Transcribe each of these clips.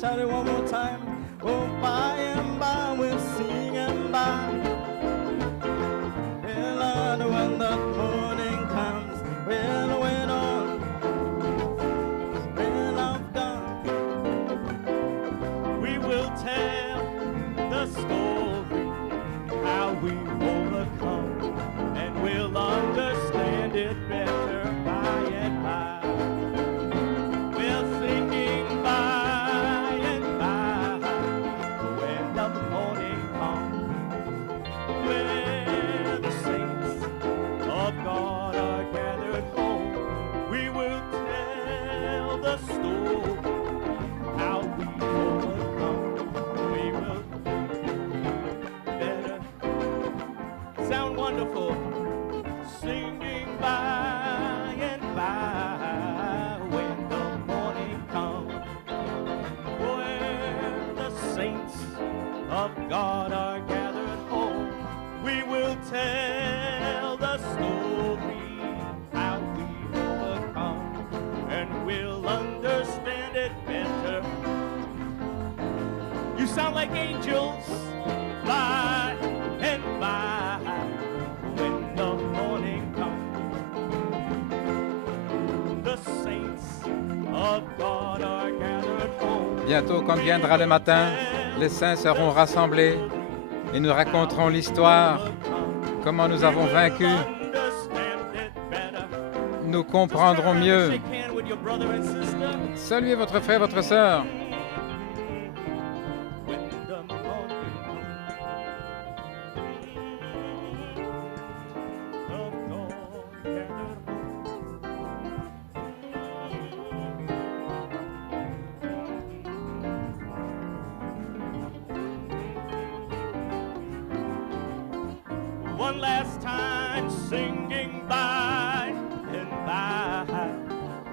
shout it one more time. Oh, by and by we'll sing and by. Well, Lord, when the morning comes, we'll wait on. Well, I've done. We will tell the story how we overcome, and we'll understand it better by and by. We're singing by and by when the morning comes, where the saints of God are gathered home. We will tell the story how we overcome. We will better sound wonderful, singing by and by when the morning comes, where the saints of God are gathered home. We will tell the story how we overcome, and we'll understand it better. You sound like angels by and by when the morning comes. The saints of God are gathered home. Bientôt, quand viendra le matin, les saints seront rassemblés et nous raconterons l'histoire, comment nous avons vaincu. Nous comprendrons mieux. Saluez votre frère, votre sœur. One last time, singing by and by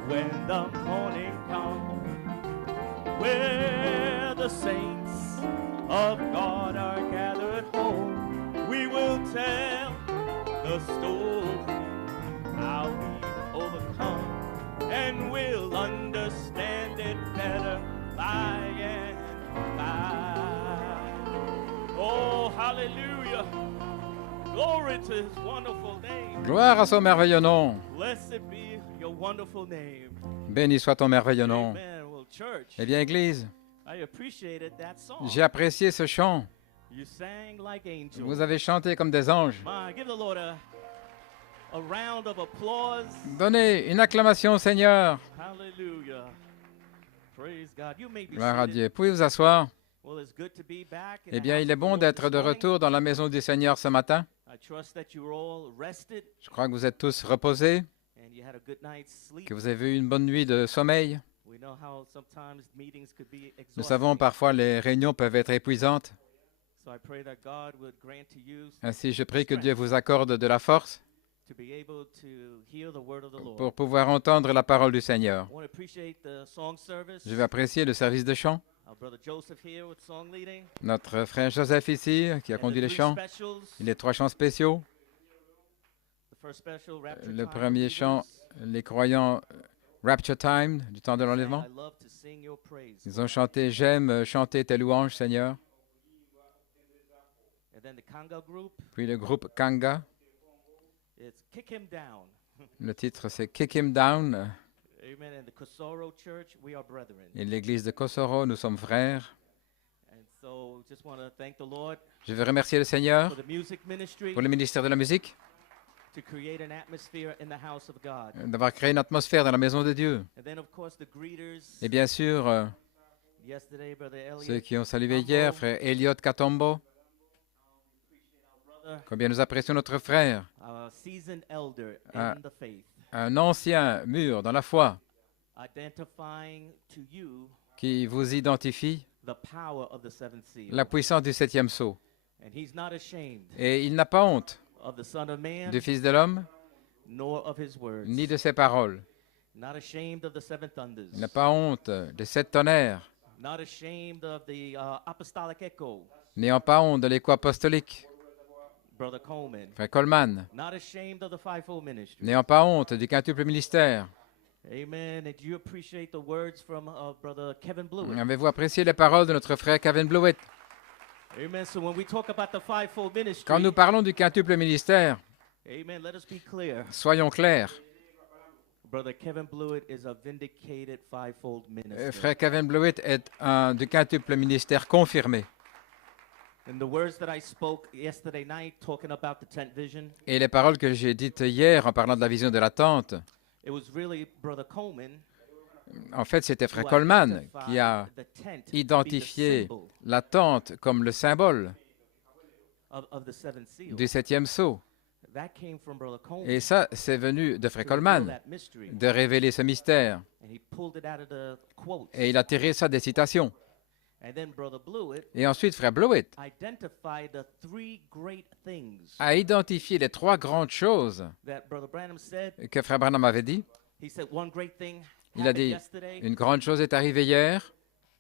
when the morning comes, where the saints of God are gathered home. We will tell the story how we overcome, and we'll understand it better by and by. Oh, hallelujah. Glory to his wonderful name. Gloire à son merveilleux nom. Blessed be your wonderful name. Béni soit ton merveilleux nom. Amen. Well, church, Eh bien, Église, I appreciated that song. j'ai apprécié ce chant. You sang like angels. Vous avez chanté comme des anges. My, give the Lord a round of applause. Donnez une acclamation au Seigneur. Hallelujah. Praise God. You may be Gloire à seated. Dieu. Pouvez vous asseoir. Well, it's good to be back in Eh the bien, house il est of the bon Lord d'être this de morning. retour dans la maison du Seigneur ce matin. I trust that you were all rested Je crois que vous êtes tous reposés, and you had a good night's sleep. que vous avez eu une bonne nuit de sommeil. We know how sometimes meetings could be Nous exhausting. savons parfois les réunions peuvent être épuisantes. So I pray that God would grant to you Ainsi, je prie que Dieu vous accorde de la force to be able to hear the word of the Lord. pour pouvoir entendre la parole du Seigneur. I want to appreciate the song service. Je vais apprécier le service de chant. Our brother Joseph here with song leading. Notre frère Joseph ici, qui a And the conduit les three chants. specials. Les trois chants spéciaux. The first special, Rapture Le Time premier chant, Believers. les croyants Rapture Time, du temps de Sang, l'enlèvement. I love to sing your praise. Ils ont chanté J'aime chanter tes louanges, Seigneur. And then the Kanga group, Puis le groupe Kanga. it's Kick Him Down. Le titre, c'est Kick Him Down. Amen. And the Kosoro Church, we are brethren. Et l'église de Kosoro, nous sommes frères. And so just want to thank the Lord Je veux remercier le Seigneur for the music ministry pour le ministère de la musique, to create an atmosphere in the house of God. d'avoir créé une atmosphère dans la maison de Dieu. And then of course the greeters. Et bien sûr, Yesterday, Brother Elliot, ceux qui ont salué hier, frère Elliot Katombo, brother, combien nous apprécions notre frère, a seasoned elder Ah. in the faith, un ancien mur dans la foi, identifying to you qui vous identifie the power of the seventh seal. la puissance du septième sceau. And he's not ashamed Et il n'a pas honte of the Son of Man, du Fils de l'homme, nor of his words. ni de ses paroles. Not ashamed of the seven thunders. Il n'a pas honte de sept tonnerres, Not ashamed of the apostolic echo, n'ayant pas honte de l'écho apostolique. Brother Coleman. Frère Coleman, Not ashamed of the fivefold ministry. n'ayant pas honte du quintuple ministère. Amen. And do you appreciate the words from Brother Kevin Blewett? Avez-vous apprécié les paroles de notre frère Kevin Blewett? Amen. So when we talk about the fivefold ministry, Quand nous parlons du quintuple ministère, amen, let us be clear. soyons clairs. Brother Kevin Blewett is a vindicated fivefold minister. Frère Kevin Blewett est un du quintuple ministère confirmé. And the words that I spoke yesterday night talking about the tent vision, Et les paroles que j'ai dites hier en parlant de la vision de la tente, it was really Brother Coleman en fait, c'était Frère who Coleman qui identified a the tent to be the identifié symbol la tente comme le symbole of the seven seals. du septième sceau. That came from Brother Coleman. Et ça, c'est venu de Frère to reveal Coleman, that mystery. de révéler ce mystère. And he pulled it out of the quotes. Et il a tiré ça des citations. And then Brother Blewett Et ensuite, Frère Blewett identified the three great things a identifié les trois grandes choses that Brother Branham said. que Frère Branham avait dit. He said one great thing Il a happened dit, yesterday, une grande chose est arrivée hier,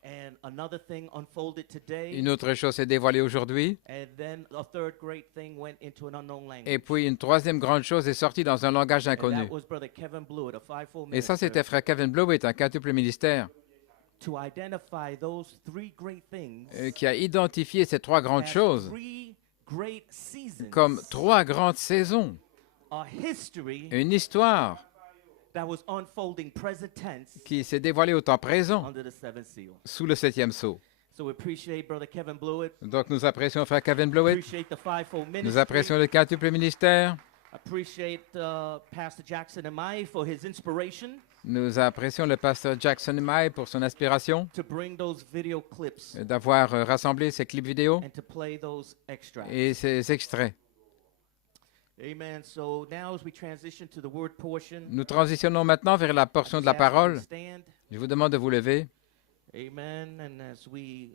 and another thing unfolded today, une autre chose s'est dévoilée aujourd'hui, and then a third great thing went into an unknown language. et puis une troisième grande chose est sortie dans un langage And inconnu. that was Brother Kevin Blewett, a fivefold Et ça, minister, c'était Frère Kevin Blewett, un quintuple ministère, to identify those three great things qui a identifié ces trois grandes as choses three great seasons, comme trois grandes saisons, a history une histoire that was unfolding present tense qui s'est dévoilée au temps présent under the seventh seal. sous le septième sceau. So we appreciate Brother Kevin Blewett, Donc nous apprécions Frère Kevin Blewett, appreciate the fivefold nous ministry, apprécions le quintuple ministère, appreciate Pastor Jackson and Mai for his inspiration nous apprécions le pasteur Jackson May pour son inspiration to bring those video clips d'avoir rassemblé ces clips vidéo and to play those extracts. et ces extraits. Amen. So now as we transition to the word portion, Nous transitionnons maintenant vers la portion de la just ask you to parole. stand. Je vous demande de vous lever Amen. And as we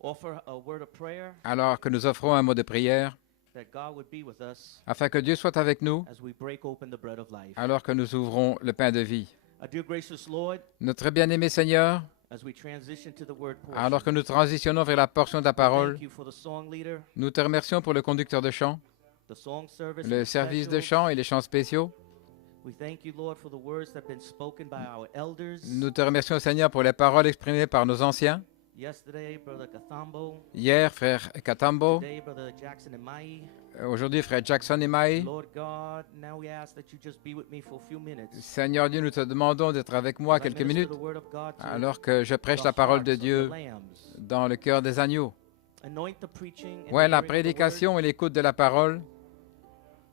offer a word of prayer, alors que nous offrons un mot de prière that God would be with us afin que Dieu soit avec nous as we break open the bread of life. alors que nous ouvrons le pain de vie. Dear gracious Lord, Notre bien-aimé Seigneur, as we transition to the word portion, alors que nous transitionnons vers la portion de la parole, thank you for the song leader, nous te remercions pour le conducteur de chant, the song service, le and service de specials. chant et les chants spéciaux. We thank you, Lord, for the words that have been spoken by our elders. Nous te remercions Seigneur pour les paroles exprimées par nos anciens. Yesterday, Brother Kathambo. Hier, frère Katambo, Today, Brother Jackson and Mai. aujourd'hui, frère Jackson et Mai. Lord God, now we ask that you just be with me for a few minutes. Seigneur Dieu, nous te demandons d'être avec moi As I quelques minister minutes the word of God to alors que je prêche the la parole hearts de of the Dieu lambs. dans le cœur des agneaux. Anoint the preaching and Ouais, la hearing of the word. prédication et l'écoute de la parole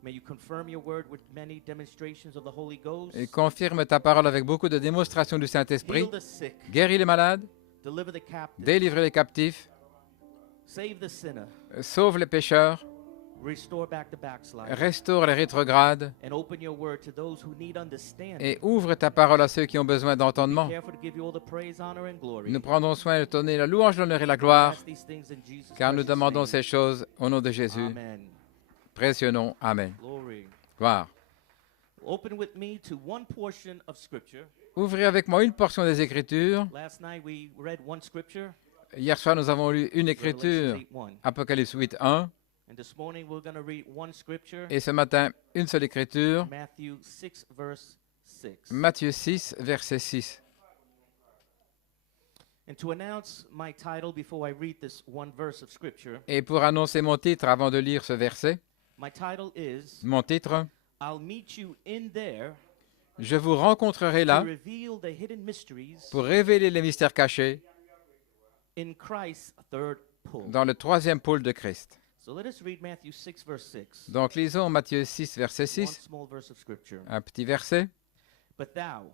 May you confirm your word with many demonstrations of the Holy Ghost. et confirme ta parole avec beaucoup de démonstrations du Saint-Esprit. Heal the sick, Guéris les malades, deliver the captives, délivre les captifs, save the sinner, sauve les pécheurs, restore back the backslider, restaure les rétrogrades and open your word to those who need understanding. et ouvre ta parole à ceux qui ont besoin d'entendement. Careful to give you all the praise, honor, and glory. Nous prendrons soin de donner la louange, l'honneur et la We gloire, ask these things in Jesus' car nous precious demandons name. ces choses au nom de Jésus. Amen. Précieux nom. Amen. Glory. Gloire. Open with me to one portion of Scripture. Ouvrez avec moi une portion des Écritures. Last night we read one Scripture, Hier soir, nous avons lu une Écriture, Revelation 8:1. Apocalypse 8, 1. And this morning we're going to read one Scripture, Et ce matin, une seule Écriture, Matthew 6, verse 6. Matthieu 6, verset 6. And to announce my title before I read this one verse of Scripture, Et pour annoncer mon titre avant de lire ce verset, my title is, mon titre, I'll meet you in there je vous rencontrerai to là reveal the hidden mysteries pour révéler les mystères cachés in Christ's third pull. dans le troisième pôle de Christ. So let us read Matthew 6, verse 6. Donc lisons Matthieu 6, verset One 6, small verse of Scripture. un petit verset. But thou,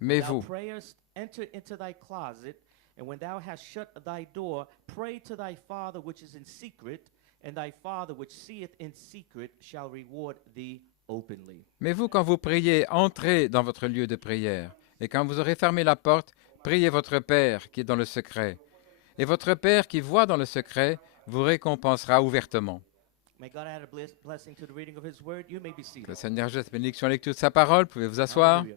Mais thou vous, prayest, enter into thy closet, and when thou hast shut thy door, pray to thy Father which is in secret, and thy Father which seeth in secret shall reward thee openly. quand vous priez, entrez dans votre lieu de prière. Et quand vous aurez fermé la porte, priez votre Père qui est dans le secret. Et votre Père qui voit dans le secret vous récompensera ouvertement. May God add a blessing to the reading of his word. You may be Que seated. le Seigneur jette bénédiction à la lecture de sa parole. Pouvez vous asseoir. Hallelujah.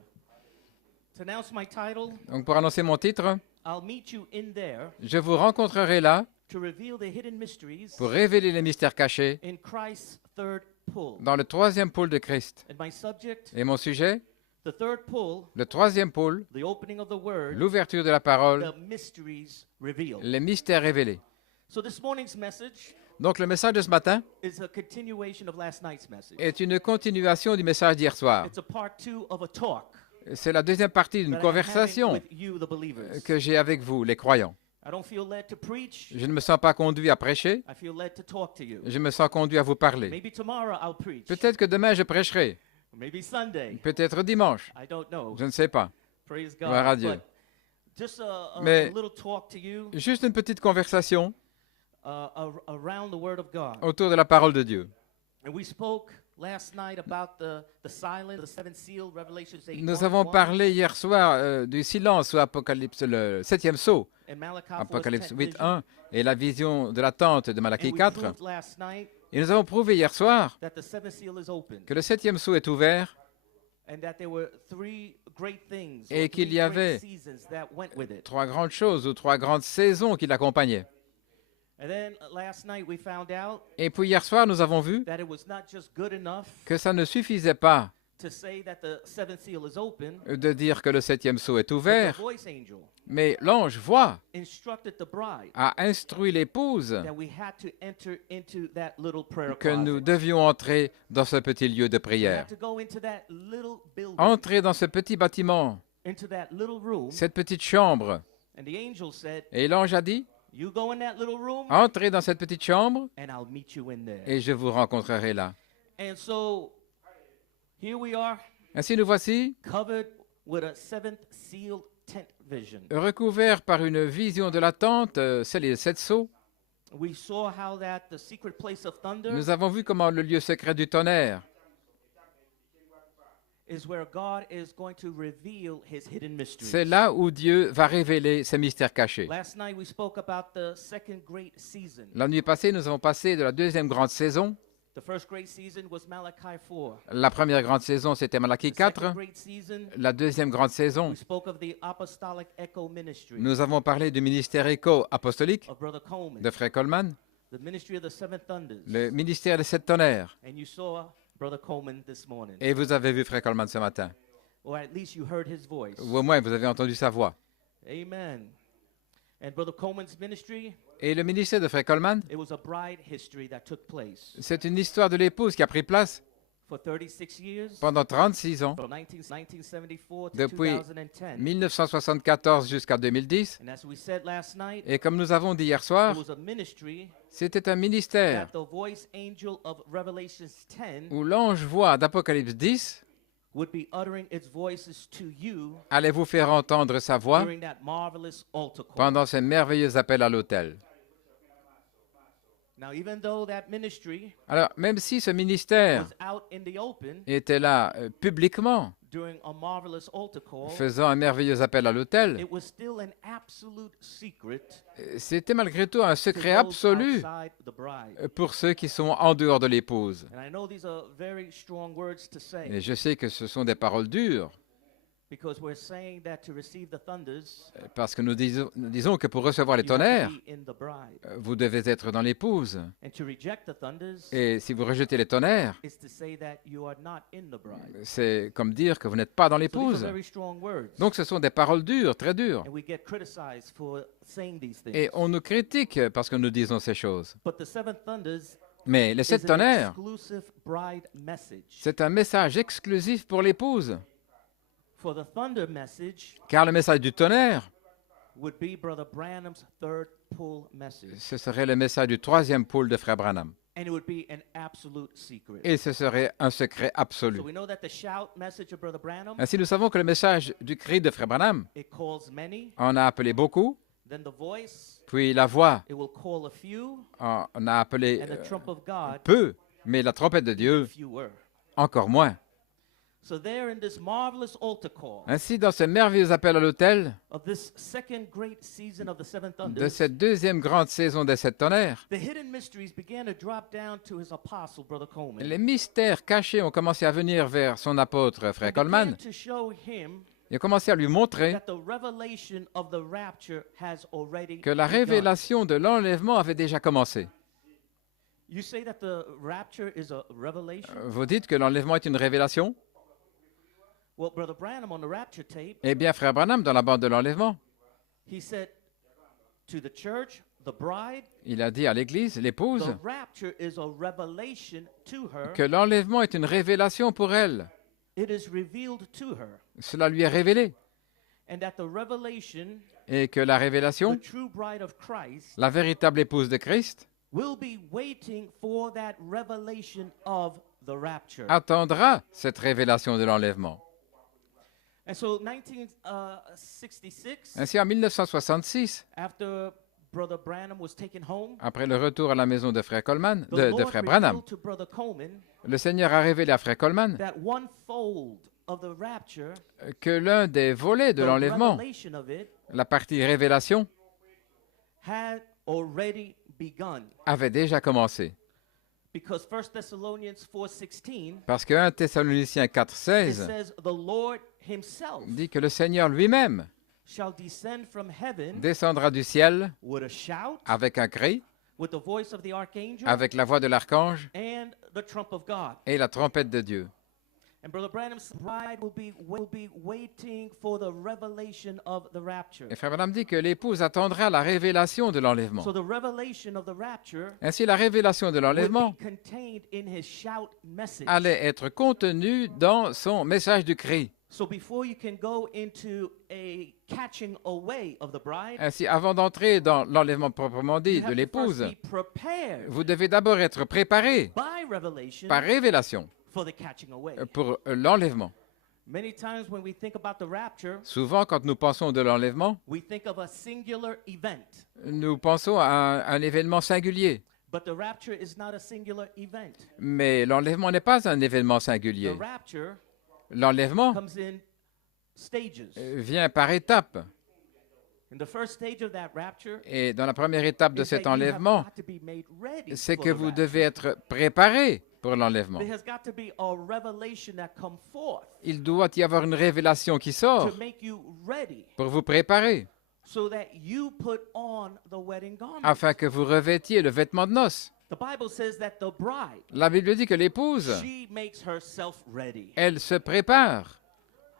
To announce my title, Donc pour annoncer mon titre, I'll meet you in there je vous rencontrerai là to reveal the hidden mysteries pour révéler les mystères cachés in Christ's third pull. dans le troisième pôle de Christ. And my subject, Et mon sujet, the The third pull, Le troisième pôle, the opening of the word, l'ouverture de la parole, the mysteries revealed. les mystères révélés. So this morning's message Donc le message de ce matin is a continuation of last night's message. est une continuation du message d'hier soir. It's a part 2 of a talk C'est la deuxième partie d'une that I'm having conversation with you, the believers. que j'ai avec vous, les croyants. I don't feel led to preach. Je ne me sens pas conduit à prêcher, I feel led to talk to you. je me sens conduit à vous parler. Maybe tomorrow I'll preach. Peut-être que demain je prêcherai, Maybe Sunday. peut-être dimanche, I don't know. je ne sais pas. Praise Gloire à God. Dieu. But just a Mais- little talk to you Juste une petite conversation around the Word of God. autour de la parole de Dieu. And we spoke last night about the silence, the seventh seal, Revelation 8. Nous avons parlé hier soir du silence au Apocalypse, le septième sceau, And Malachi Apocalypse 4:10 8.1, et la vision de la tente de Malachie And we 4. proved last night Et nous avons prouvé hier soir that the seventh seal is open que le septième sceau est ouvert and that there were three great things Et or qu'il three y great avait seasons that went with it. trois grandes choses ou trois grandes saisons qui l'accompagnaient. And then last night we found out Et puis hier soir, nous avons vu that it was not just good enough que ça ne suffisait pas to say that the seventh seal is open, de dire que le septième sceau est but the ouvert, voice angel mais l'ange voit, instructed the bride a instruit l'épouse that we had to enter into that little prayer que nous closet. devions entrer dans ce petit lieu de We prière. had to go into that little building, Entrer dans ce petit bâtiment, into that little room, cette petite chambre. and the angel said, Et l'ange a dit, you go in that little room entrez dans cette petite chambre and I'll meet you in there. et je vous rencontrerai là. And so here we are, Ainsi nous voici, covered with a seventh seal tent vision. recouverts par une vision de l'attente, c'est les sept sceaux. We saw how that the secret place of thunder Nous avons vu comment le lieu secret du tonnerre is where God is going to reveal his hidden mysteries. c'est là où Dieu va révéler ses mystères cachés. Last night we spoke about the second great season. La nuit passée, nous avons passé de la deuxième grande saison. The first great season was Malachi 4. La première grande saison, c'était Malachie The second 4. great season, La deuxième grande saison, we spoke of the apostolic echo ministry nous avons parlé du ministère éco-apostolique of Brother Coleman, de Frère Coleman, the ministry of the seven thunders. le ministère des sept tonnerres. And you saw Brother Coleman this morning. Et vous avez vu Frère Coleman ce matin. Or at least you heard his voice. Ou au moins, vous avez entendu sa voix. Amen. And Brother Coleman's ministry, Et le ministère de Frère Coleman, it was a bride history that took place c'est une histoire de l'épouse qui a pris place for 36 years, pendant 36 ans, from 1974 to depuis 2010. 1974 jusqu'à 2010. And as we said last night, Et comme nous avons dit hier it soir, was a ministry c'était un ministère that the voice angel of Revelations 10 où l'ange voix d'Apocalypse 10 would be uttering its voices to you allait vous faire entendre sa voix during that marvelous altar call. pendant ce merveilleux appel à l'autel. Now, even though that ministry Alors, même si ce ministère was out in the open était là publiquement, during a marvelous altar call, faisant un merveilleux appel à l'autel, it was still an absolute secret c'était malgré tout un to secret those absolu outside the bride. pour ceux qui sont en dehors de l'épouse. And I know these are very strong words to say Et je sais que ce sont des paroles dures, because we're saying that to receive the thunders, parce que nous disons que pour recevoir les you have tonnerres, to be in the bride. vous devez être dans l'épouse. And to reject the thunders Et si vous rejetez les tonnerres, is to say that you are not in the bride. c'est comme dire que vous n'êtes pas dans So these are l'épouse. very strong words. Donc ce sont des paroles dures, très dures. And we get criticized for saying these things. Et on nous critique parce que nous disons ces choses. But the seven thunders Mais les is sept an tonnerres, exclusive bride message. c'est un message exclusif pour l'épouse. For the thunder message Car le message du tonnerre, would be Brother Branham's third pull message. ce serait le message du troisième pôle de Frère Branham. And it would be an absolute secret. Et ce serait un secret absolu. So we know that the shout message of Brother Branham, Ainsi, nous savons que le message du cri de Frère Branham it calls many. en a appelé beaucoup, Then the voice, puis la voix it will call a few. en a appelé And the trump of God, peu, mais la trompette de Dieu fewer. encore moins. So there in this marvelous altar call Ainsi, dans ce merveilleux appel à l'autel of this second great season of the seven de thunders, cette deuxième grande saison des sept tonnerres, the hidden mysteries began to drop down to his apostle, Brother Coleman. les mystères cachés ont commencé à venir vers son apôtre, Frère And began Coleman. to show him Il a commencé à lui montrer that the revelation of the rapture has already que la begun. révélation de l'enlèvement avait déjà commencé. You say that the rapture is a revelation? Vous dites que l'enlèvement est une révélation? Well, Brother Branham on the rapture tape, Eh bien, frère Branham, dans la bande de l'enlèvement, he said to the church, the bride, il a dit à l'Église, l'épouse, the rapture is a revelation to her. que l'enlèvement est une révélation pour elle. It is revealed to her. Cela lui est révélé. And that the revelation, Et que la the révélation, true bride of Christ, la véritable épouse de Christ, will be waiting for that revelation of the rapture. attendra cette révélation de l'enlèvement. And so 1966, Ainsi, en 1966, after Brother Branham was taken home, après le retour à la maison de frère Coleman, the de Lord frère Branham, revealed to Brother Coleman le Seigneur a révélé à frère Coleman that one fold of the rapture, que l'un des volets de the l'enlèvement, revelation of it, la partie révélation, had already begun. avait déjà commencé. Because 1 Thessalonians 4:16, Parce que 1 Thessaloniciens it 4,16 says, the Lord himself dit que le Seigneur lui-même shall descend from heaven descendra du ciel with a shout, avec un cri, with the voice of the archangel, avec la voix de l'archange and the trump of God. et la trompette de Dieu. And Brother Branham's bride will be waiting for the revelation of the rapture. Et frère Branham dit que l'épouse attendra la révélation de l'enlèvement. So the revelation of the rapture Ainsi, la révélation de would l'enlèvement be contained in his shout message. allait être contenue dans son message du cri. So before you can go into a catching away of the bride, Ainsi, avant d'entrer dans l'enlèvement proprement dit you de have to l'épouse, first be prepared vous devez d'abord être préparé by revelation par révélation for the catching away. pour l'enlèvement. Many times when we think about the rapture, Souvent, quand nous pensons de l'enlèvement, we think of a singular event. nous pensons à un événement singulier. But the rapture is not a singular event. Mais l'enlèvement n'est pas un événement The singulier. rapture L'enlèvement comes in stages. vient par étapes. In the first stage of that rapture, Et dans la première étape de is that cet you have enlèvement, got to be made ready c'est for que the vous rapture. devez être préparé pour l'enlèvement. There has got to be a revelation that come forth Il doit y avoir une révélation qui sort to make you ready pour vous préparer, so that you put on the wedding garment. afin que vous revêtiez le vêtement de noces. The Bible says that the bride, La Bible dit que l'épouse, she makes herself ready. elle se prépare.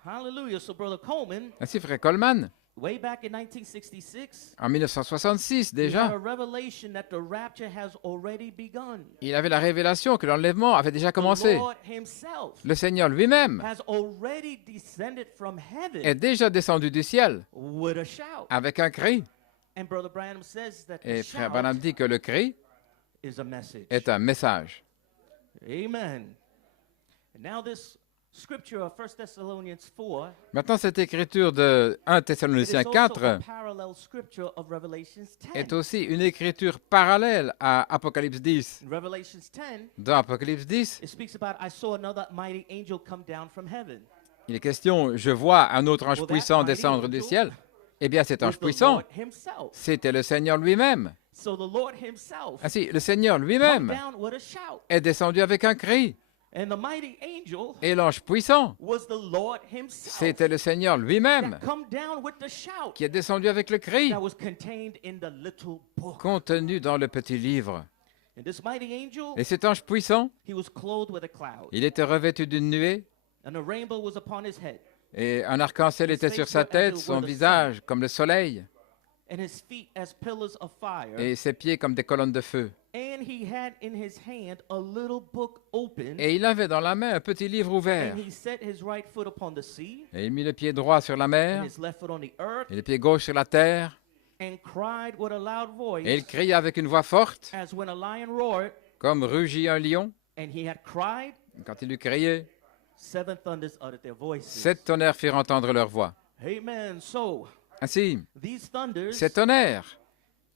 Hallelujah. So Brother Coleman, Ainsi, frère Coleman, way back in 1966, en 1966 he had déjà, a revelation that the rapture has already begun. il avait la révélation que l'enlèvement avait déjà The commencé. Lord himself Le Seigneur lui-même has already descended from heaven est déjà descendu du ciel with a shout. avec un cri. And Brother Branham says that the Et frère shout Branham dit que le cri is a message. est un message. Amen. And now this scripture of 1 Thessalonians 4 Maintenant, cette écriture de 1 it is Thessaloniciens also a 4 parallel scripture of Revelations 10. est aussi une écriture parallèle à Apocalypse 10. In Revelations 10, Dans Apocalypse 10, it speaks about I saw another mighty angel come down from heaven. il est question, je vois un autre ange Well, that puissant mighty descendre du angel ciel. Eh bien, cet Was ange the puissant, Lord himself. c'était le Seigneur lui-même. So the Lord himself Ainsi, le Seigneur come lui-même down with a shout. est descendu avec un cri. And the mighty angel Et l'ange puissant, was the Lord himself. c'était le Seigneur lui-même That come down with the shout qui est descendu avec le cri that was contained in the little book. contenu dans le petit livre. And this mighty angel, Et cet ange puissant, he was clothed with a cloud, il était revêtu d'une nuée and a rainbow was upon his head, et un arc-en-ciel était sur sa tête, son visage comme le soleil and his feet as pillars of fire. et ses pieds comme des colonnes de feu. And he had in his hand a little book open, Et il avait dans la main un petit livre ouvert. and he set his right foot upon the sea, Et il mit le pied droit sur la and mer his left foot on the earth, et le pied gauche sur la terre. and cried with a loud Et il voice, cria avec une voix forte, as when a lion roared, comme rugit un lion. and he had cried. Quand il eut crié, 7 thunders uttered their voices. 7 tonnerres firent entendre leur voix. Amen. So Ainsi, these thunders, ces tonnerres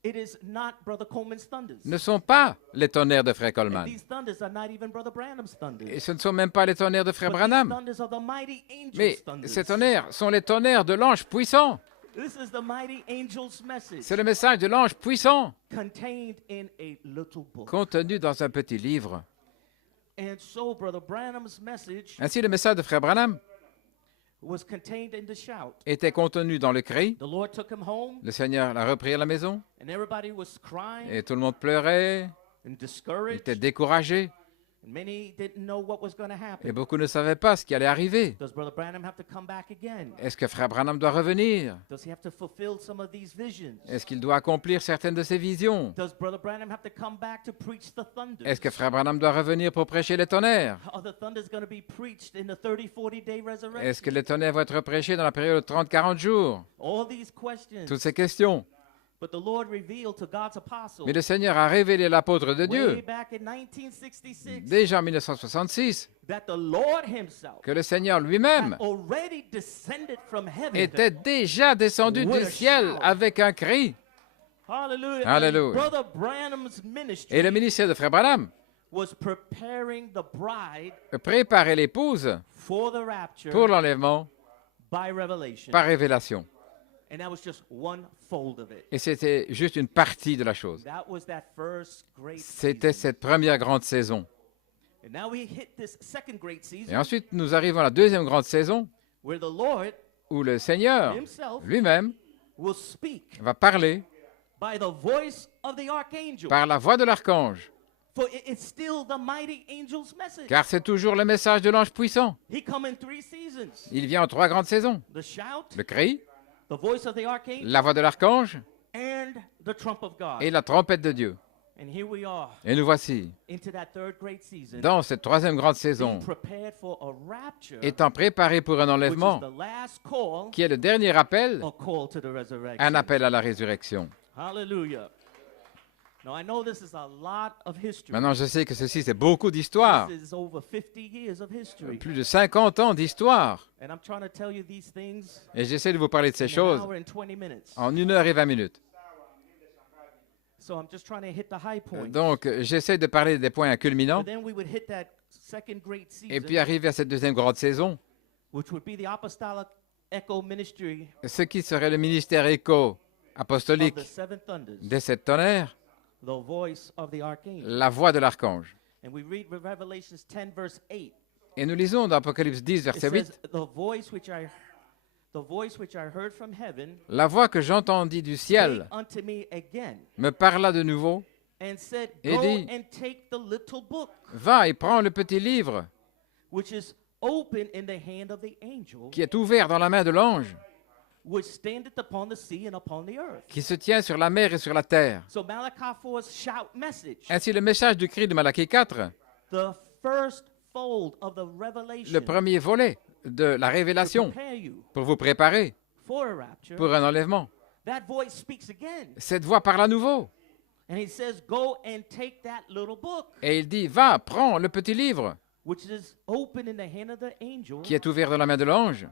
it is not Brother Coleman's thunders. ne sont pas les tonnerres de frère And Coleman. these thunders are not even Brother Branham's thunders. Et ce ne sont même pas les tonnerres de frère But these Branham. thunders are the mighty angel's Mais thunders. ces tonnerres sont les tonnerres de l'ange puissant. This is the mighty angel's message C'est le message de l'ange puissant contained in a little book. contenu dans un petit livre. And so Brother Branham's message Ainsi, le message de frère Branham was contained in the shout. était contenu dans le cri. The Lord took him home, Le Seigneur l'a repris à la maison and everybody was crying et tout le monde pleurait, and il discouraged. était découragé. And many didn't know what was going to happen. Et beaucoup ne savaient pas ce qui allait arriver. Does Brother Branham have to come back again? Est-ce que Frère Branham doit revenir? Does he have to fulfill some of these visions? Est-ce qu'il doit accomplir certaines de ses visions? Does Brother Branham have to come back to preach the thunders? Est-ce que Frère Branham doit revenir pour prêcher les tonnerres? Are the thunders going to be preached in the 30-40-day resurrection? Est-ce que les tonnerres vont être prêchés dans la période de 30-40 jours? All these questions. Toutes ces questions. But the Lord revealed to God's apostles Mais le Seigneur a révélé l'apôtre de way Dieu, back in 1966 déjà en 1966, that the Lord himself que le Seigneur lui-même had already descended from heaven. était déjà descendu du ciel avec un cri. Hallelujah. Hallelujah. And Brother Branham's ministry Et le ministère de Frère Branham was preparing the bride préparait l'épouse for the rapture pour l'enlèvement by revelation. par révélation. And that was just one fold of it. Et c'était juste une partie de la chose. That was that first great C'était season. cette première grande saison. And now we hit this second great Et season ensuite, nous arrivons à la deuxième grande saison where the Lord où le Seigneur himself lui-même will speak va parler by the voice of the archangel. par la voix de l'archange, For it's still the mighty angel's message. car c'est toujours le message de l'ange puissant. He come in 3 seasons. Il vient en 3 grandes saisons. The shout, Le cri, the voice of the archangel, la voix de l'archange and the trump of God. et la trompette de Dieu. And here we are Et nous voici into that third great season, dans cette troisième grande saison, being prepared for a rapture, étant préparés pour un which is enlèvement the last call, qui est le dernier appel, a call to the resurrection. un appel à la résurrection. Hallelujah. Now I know this is a lot of history. Maintenant, je sais que ceci, c'est beaucoup d'histoire, This is over 50 years of history. plus de 50 ans d'histoire. And I'm trying to tell you these things Et j'essaie de vous parler de ces in an choses hour and 20 minutes. en 1 heure et 20 minutes. So I'm just trying to hit the high points. Donc, j'essaie de parler des points culminants, And then we would hit that second great et season, puis arriver à cette deuxième grande saison, which would be the apostolic echo ministry ce qui serait le ministère écho of apostolique the seven thunders, des 7 tonnerres, the voice of the archangel. la voix de l'archange. And we read Revelations 10 verse 8. Et nous lisons dans Apocalypse 10, It verset says, 8, the voice which I heard from heaven la voix que j'entendis du ciel spake unto me again me parla de nouveau, and said, Et Go dit, and take the little book va et prends le petit livre which is open in the hand of the angel qui est ouvert dans la main de l'ange, which standeth upon the sea and upon the earth. qui se tient sur la mer et sur la terre. So Malachi 4's shout message, Ainsi, le message du cri de Malachie 4, the first fold of the revelation, le premier volet de la to révélation, prepare you pour vous préparer for a rapture, pour un enlèvement. that voice speaks again. Cette voix parle à nouveau. And he says, Go and take that little book, Et il dit, va, prends le petit livre which is open in the hand of the angel. qui est ouvert dans la main de l'ange.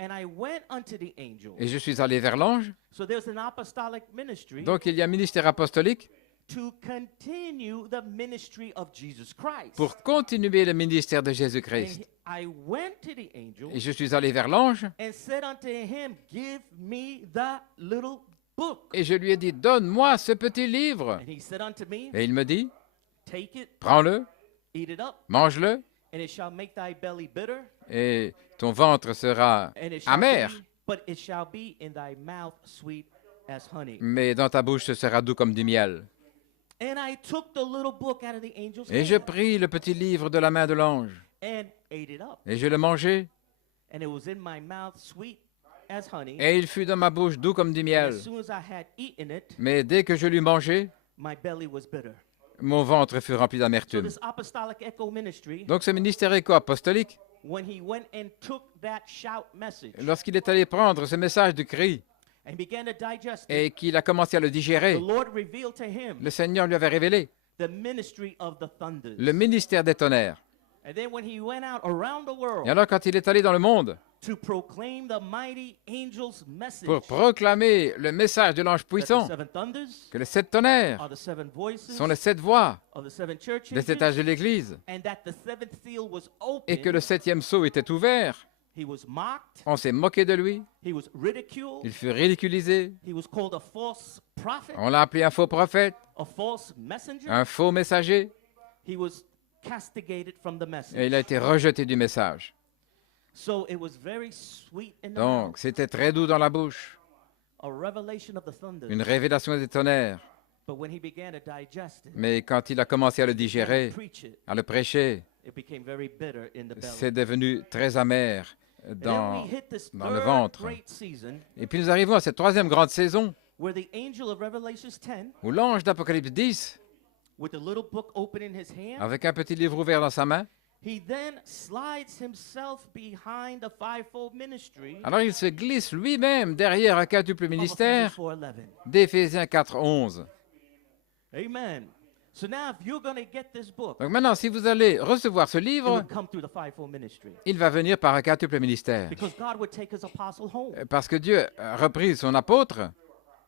And I went unto the angel. Et je suis allé vers l'ange. So there's an apostolic ministry Donc, il y a un ministère apostolique to continue the ministry of Jesus Christ. pour continuer le ministère de And Jésus-Christ. I went to the angel Et je suis allé vers l'ange and said unto him, Give me the little book. et je lui ai dit, donne-moi ce petit livre. And he said unto me, Et il me dit, Take it, prends-le, eat it up, mange-le, and it shall make thy belly bitter, et ton ventre sera and it shall amer, be, but it shall be in thy mouth sweet as honey. mais dans ta bouche ce sera doux comme du miel. And I took the little book out of the angel's Et je hand pris le petit livre de la main de l'ange, and ate it up. et je le mangeai, And it was in my mouth sweet as honey. et il fut dans ma bouche doux comme du And miel. as soon as I had eaten it, Mais dès que je l'eus mangé, my belly was bitter. mon ventre fut rempli So d'amertume. this apostolic echo ministry, Donc ce ministère éco-apostolique, when he went and took that shout message lorsqu'il est allé prendre ce message de cri and began to digest it, et qu'il a commencé à le the digérer, Lord revealed to him le Seigneur lui avait révélé the ministry of the thunders. le ministère des tonnerres. And then when he went out around the world Et alors quand il est allé dans le monde to proclaim the mighty angel's message, pour proclamer le message de l'ange that the puissant, seven thunders que les 7 tonnerres are the seven voices sont les 7 voix of the seven churches, des étages de l'Église, and that the seventh seal was open, et que le 7e sceau était ouvert, he was mocked, on s'est moqué de lui, he was ridiculed, il fut ridiculisé, he was called a false prophet, on l'a appelé un faux prophète, a false messenger, un faux messager, he was castigated from the message. et il a été rejeté du message. So it was very sweet in the Donc mouth, c'était très doux dans la bouche, a revelation of the thunders. une révélation des tonnerres. But when he began to digest it, Mais quand il a commencé à le digérer, preach it, à le prêcher, it became very bitter in the belly. c'est devenu très amer And then dans, we hit this dans le third ventre. great season Et puis nous arrivons à cette troisième grande saison where the angel of Revelation 10, où l'ange d'Apocalypse 10, with the little book open in his hand, avec un petit livre ouvert dans sa main, he then slides himself behind the fivefold ministry alors il se glisse lui-même derrière un quintuple of Ephesians ministère 4:11. d'Éphésiens 4.11. Amen. So now if you're going to get this book, Donc maintenant, si vous allez recevoir ce it livre, would come through the fivefold ministry. il va venir par un quintuple ministère. Because God would take his apostle home. Parce que Dieu a repris son apôtre,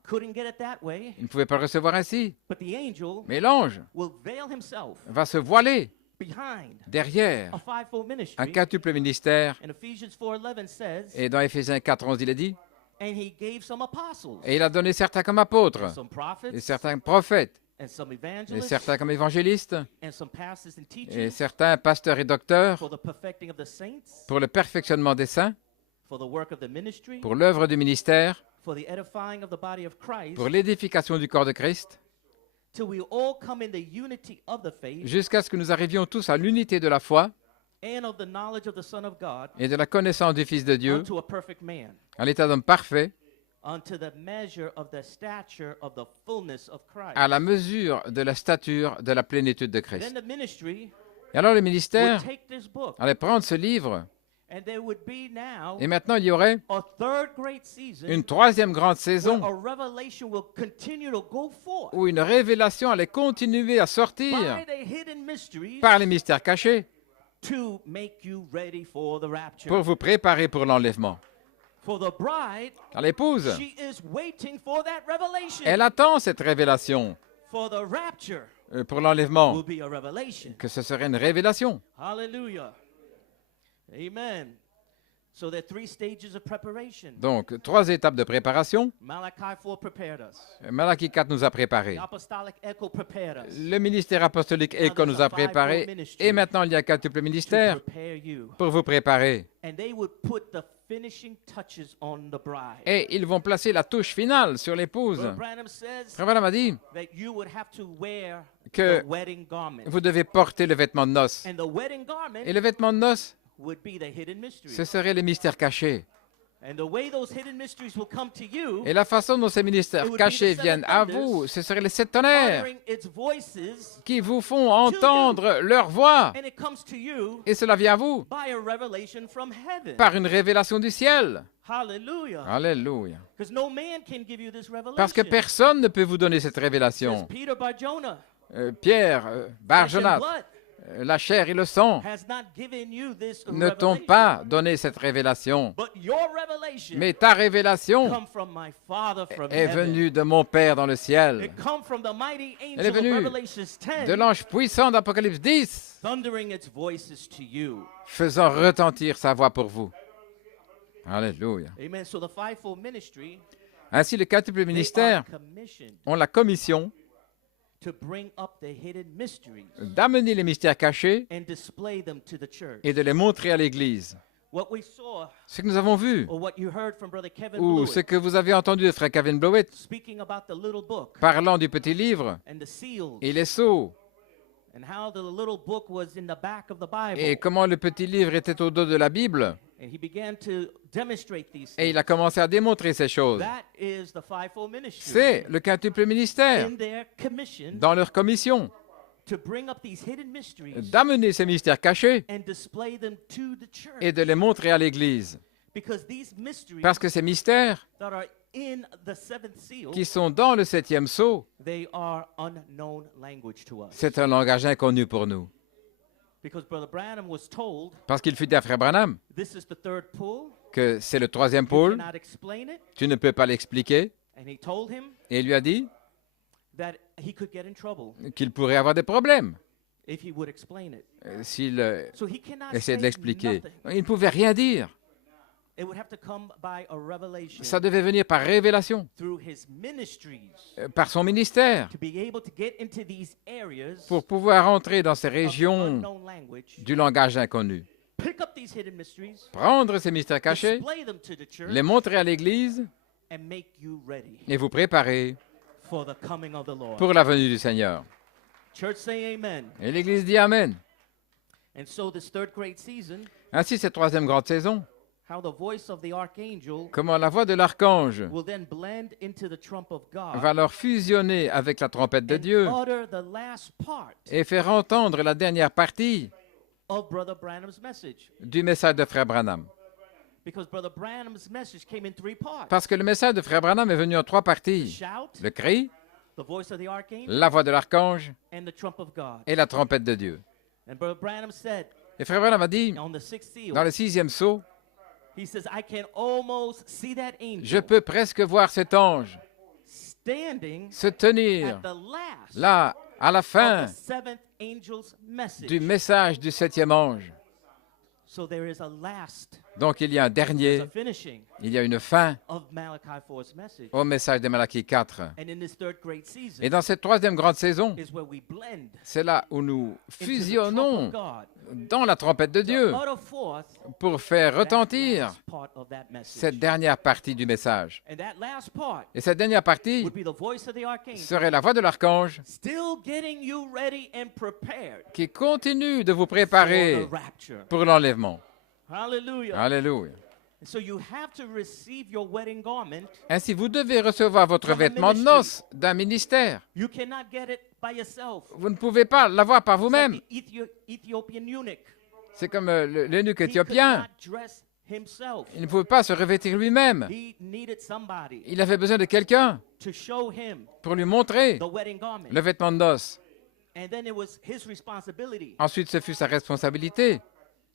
Couldn't get it that way, il ne pouvait pas le recevoir ainsi. but the angel Mais l'ange will veil himself va se voiler behind derrière a fivefold un ministry. quintuple ministère. And Ephesians 4:11 says, Et dans Éphésiens 4.11, il est dit, and he gave some apostles, et il a donné certains comme apôtres, some et prophets, certains prophètes, and some et evangelists, certains comme évangélistes, and some pastors and et teachers certains pasteurs et docteurs for the perfecting of the saints, pour le perfectionnement des saints, for the work of the ministry, pour l'œuvre du ministère, for the edifying of the body of Christ, pour l'édification du corps de Christ, till we all come in the unity of the faith jusqu'à ce que nous arrivions tous à l'unité de la foi and of the knowledge of the Son of God, et de la connaissance du Fils de Dieu, unto a perfect man, à l'état d'homme parfait, unto the measure of the stature of the fullness of Christ. à la mesure de la stature de la plénitude de Then Christ. the ministry Et alors le would ministère take this book, allait prendre ce livre, and there would be now et maintenant il y aurait a third great season une troisième grande where saison a revelation will continue to go forth où une révélation allait continuer à sortir by the hidden mysteries par les mystères cachés to make you ready for the rapture. pour vous préparer pour l'enlèvement. For the bride, Car l'épouse, she is waiting for that revelation. elle attend cette révélation. For the rapture Pour l'enlèvement, will be a revelation. que ce serait une révélation. Hallelujah. Amen. So there are three stages of preparation. Donc, trois étapes de préparation. Malachi 4 prepared us. Malachie 4 nous a préparés. The apostolic echo prepared us. Le ministère apostolique Éco nous a préparés. Et maintenant, il y a un quintuple To ministère prepare you. pour vous préparer. And they would put the finishing touches on the bride. Et ils vont placer la touche finale sur l'épouse. Brother Branham says Frère Branham a dit that you would have to wear que the wedding garment. vous devez porter le vêtement de noces. And the wedding garment Et le vêtement de noces, would be the hidden mystery. ce serait les mystères cachés. And the way those hidden mysteries will come to you, Et la façon dont ces ministères cachés viennent à vous, ce seraient les sept tonnerres uttering its voices, qui vous font entendre leur voix. and it comes to you Et cela vient à vous by a revelation from heaven. par une révélation du ciel. Hallelujah. Alléluia. Because no man can give you this revelation. Parce que personne ne peut vous donner cette Says révélation. Peter by Jonah. Pierre, Bar Flesh and Jonas, blood la chair et le sang has not given you this ne t'ont revelation. pas donné cette révélation. But your revelation Mais ta révélation come from my Father from est heaven. venue de mon Père dans le ciel, It come from the mighty Elle est angel of venue Revelation 10, de l'ange puissant d'Apocalypse 10, thundering its voices to you. faisant retentir sa voix pour vous. Alléluia. Amen. So the fivefold ministry, Ainsi, le quintuple they are ministère commissioned ont la commission to bring up the hidden mysteries d'amener les mystères cachés and display them to the church. et de les montrer à l'Église. What we saw, Ce que nous avons vu, or what you heard from Brother Kevin ou Blewett, ce que vous avez entendu de Frère Kevin Blowett, speaking about the little book parlant du petit livre and the seals, et les sceaux, and how the little book was in the back of the Bible. et comment le petit livre était au dos de la Bible, And he began to demonstrate these et il things. a commencé à démontrer ces choses. That is the fivefold ministry. C'est le quintuple ministère In their commission dans leur commission to bring up these hidden mysteries d'amener ces mystères cachés and display them to the church. et de les montrer à l'Église. Because these mysteries Parce que ces mystères that are in the seventh seal, qui sont dans le septième sceau, they are unknown language to us. c'est un langage inconnu pour nous. Because Brother Branham was told, Parce qu'il fut dit à Frère Branham this is the third pull. que c'est le troisième You pôle, cannot explain it. tu ne peux pas l'expliquer, And he told him et il lui a dit that he could get in trouble qu'il pourrait avoir des problèmes if he would explain it. s'il So he cannot essayait de say l'expliquer. nothing. Il ne pouvait rien dire. It would have to come by a revelation Ça devait venir par révélation, through his ministries par son ministère, to be able to get into these areas pour pouvoir entrer dans ces of régions unknown language, du langage inconnu. pick up these hidden mysteries, Prendre ces mystères cachés, display them to the church, les montrer à l'Église and make you ready et vous préparer for the coming of the Lord. pour la venue du Seigneur. Church, say amen. Et l'Église dit Amen. And so this third great season, Ainsi, cette troisième grande saison, how the voice of the archangel comment la voix de l'archange will then blend into the trump of God va leur fusionner avec la trompette de Dieu and utter the last part et faire entendre la dernière partie of Brother Branham's message. du message de Frère Branham. Because Brother Branham's message came in 3 parts. Parce que le message de Frère Branham est venu en 3 The parties. shout, Le cri, the voice of the archangel, la voix de l'archange and the trump of God. et la trompette de Dieu. And Brother Branham said Et Frère Branham a dit, on the 6th seal, dans le 6e sceau, he says, I can almost see that angel je peux presque voir cet ange standing se tenir at the last là, à la fin of the 7th angel's message. du message du 7e ange. So there is a last, Donc il y a un there's dernier, a finishing il y a une fin of Malachi 4's message. au message de Malachie 4. And in this third great season Et dans cette troisième grande saison, is where we blend c'est là où nous into the trump fusionnons of God, dans la trompette de Dieu utter forth pour faire that retentir last part of that message. cette dernière partie du message. And that last part Et cette dernière partie would be the voice of the archangel, serait la voix de l'archange still getting you ready and prepared qui continue de vous for préparer the rapture. pour l'enlèvement. Hallelujah. Alléluia. And so you have to receive your wedding garment. Ainsi, vous devez recevoir votre vêtement de noces d'un ministère. You cannot get it by yourself. Vous ne pouvez pas l'avoir par It's like vous-même. the Ethiopian eunuch. C'est comme l'eunuque He could éthiopien. not dress himself. Il ne pouvait pas se revêtir lui-même. He needed somebody Il avait besoin de quelqu'un to show him pour lui montrer the wedding garment. le vêtement de noces. And then it was his responsibility Ensuite, ce fut sa responsabilité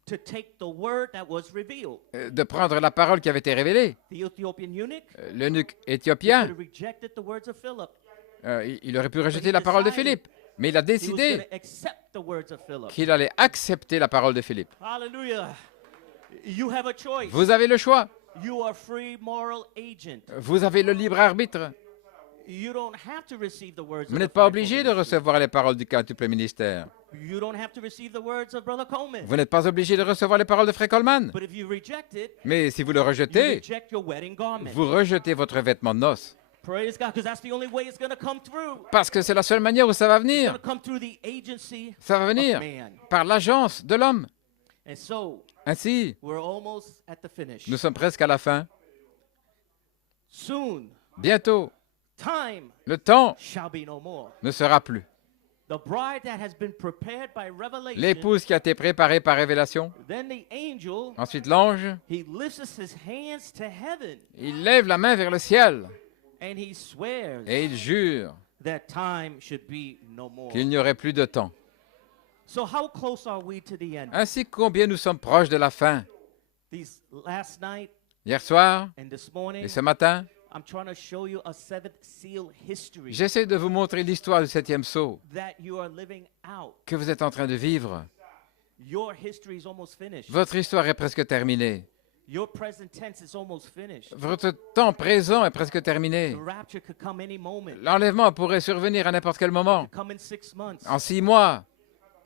to take the word that was revealed. de prendre la parole qui avait été révélée. The Ethiopian eunuch L'eunuque could éthiopien, have rejected the words of Philip. il aurait pu rejeter la parole de Philippe. Mais il a He was going décidé to accept the words of Philip. qu'il allait accepter la parole de Philippe. Hallelujah. You have a choice. Vous avez le choix. You are free moral agent. Vous avez le libre arbitre. You don't have to receive the words Vous of n'êtes the pas fivefold obligé de ministry. recevoir les paroles du quintuple ministère. You don't have to receive the words of Brother Coleman. Vous n'êtes pas obligé de recevoir les paroles de Frère Coleman. But if you reject it, Mais si vous le you rejetez, reject your wedding garment. vous rejetez votre vêtement de noces. Praise God, because that's the only way it's going to come through. Parce que c'est la seule manière où ça va It's going venir. to come through the agency Ça va of venir man. par l'agence de l'homme. And so, Ainsi, we're almost at the finish. nous sommes presque à la fin. Soon, Bientôt, time le temps shall be no more. ne sera plus. The bride that has been prepared by revelation, L'épouse qui a été préparée par révélation. then the angel, Ensuite, l'ange, he lifts his hands to heaven il lève la main vers le ciel and he swears et il jure that time should be no more. qu'il n'y aurait plus de temps. So how close are we to the end? Ainsi, combien nous sommes proches de la fin. These last night Hier soir and this morning, et ce matin, I'm trying to show you a seventh seal history j'essaie de vous montrer l'histoire du septième sceau that you are living out. que vous êtes en train de vivre. Your history is almost finished. Votre histoire est presque terminée. Your present tense is almost finished. Votre temps présent est presque The terminé. rapture could come any moment. L'enlèvement pourrait survenir à n'importe quel moment. Could come in 6 months. En 6 mois,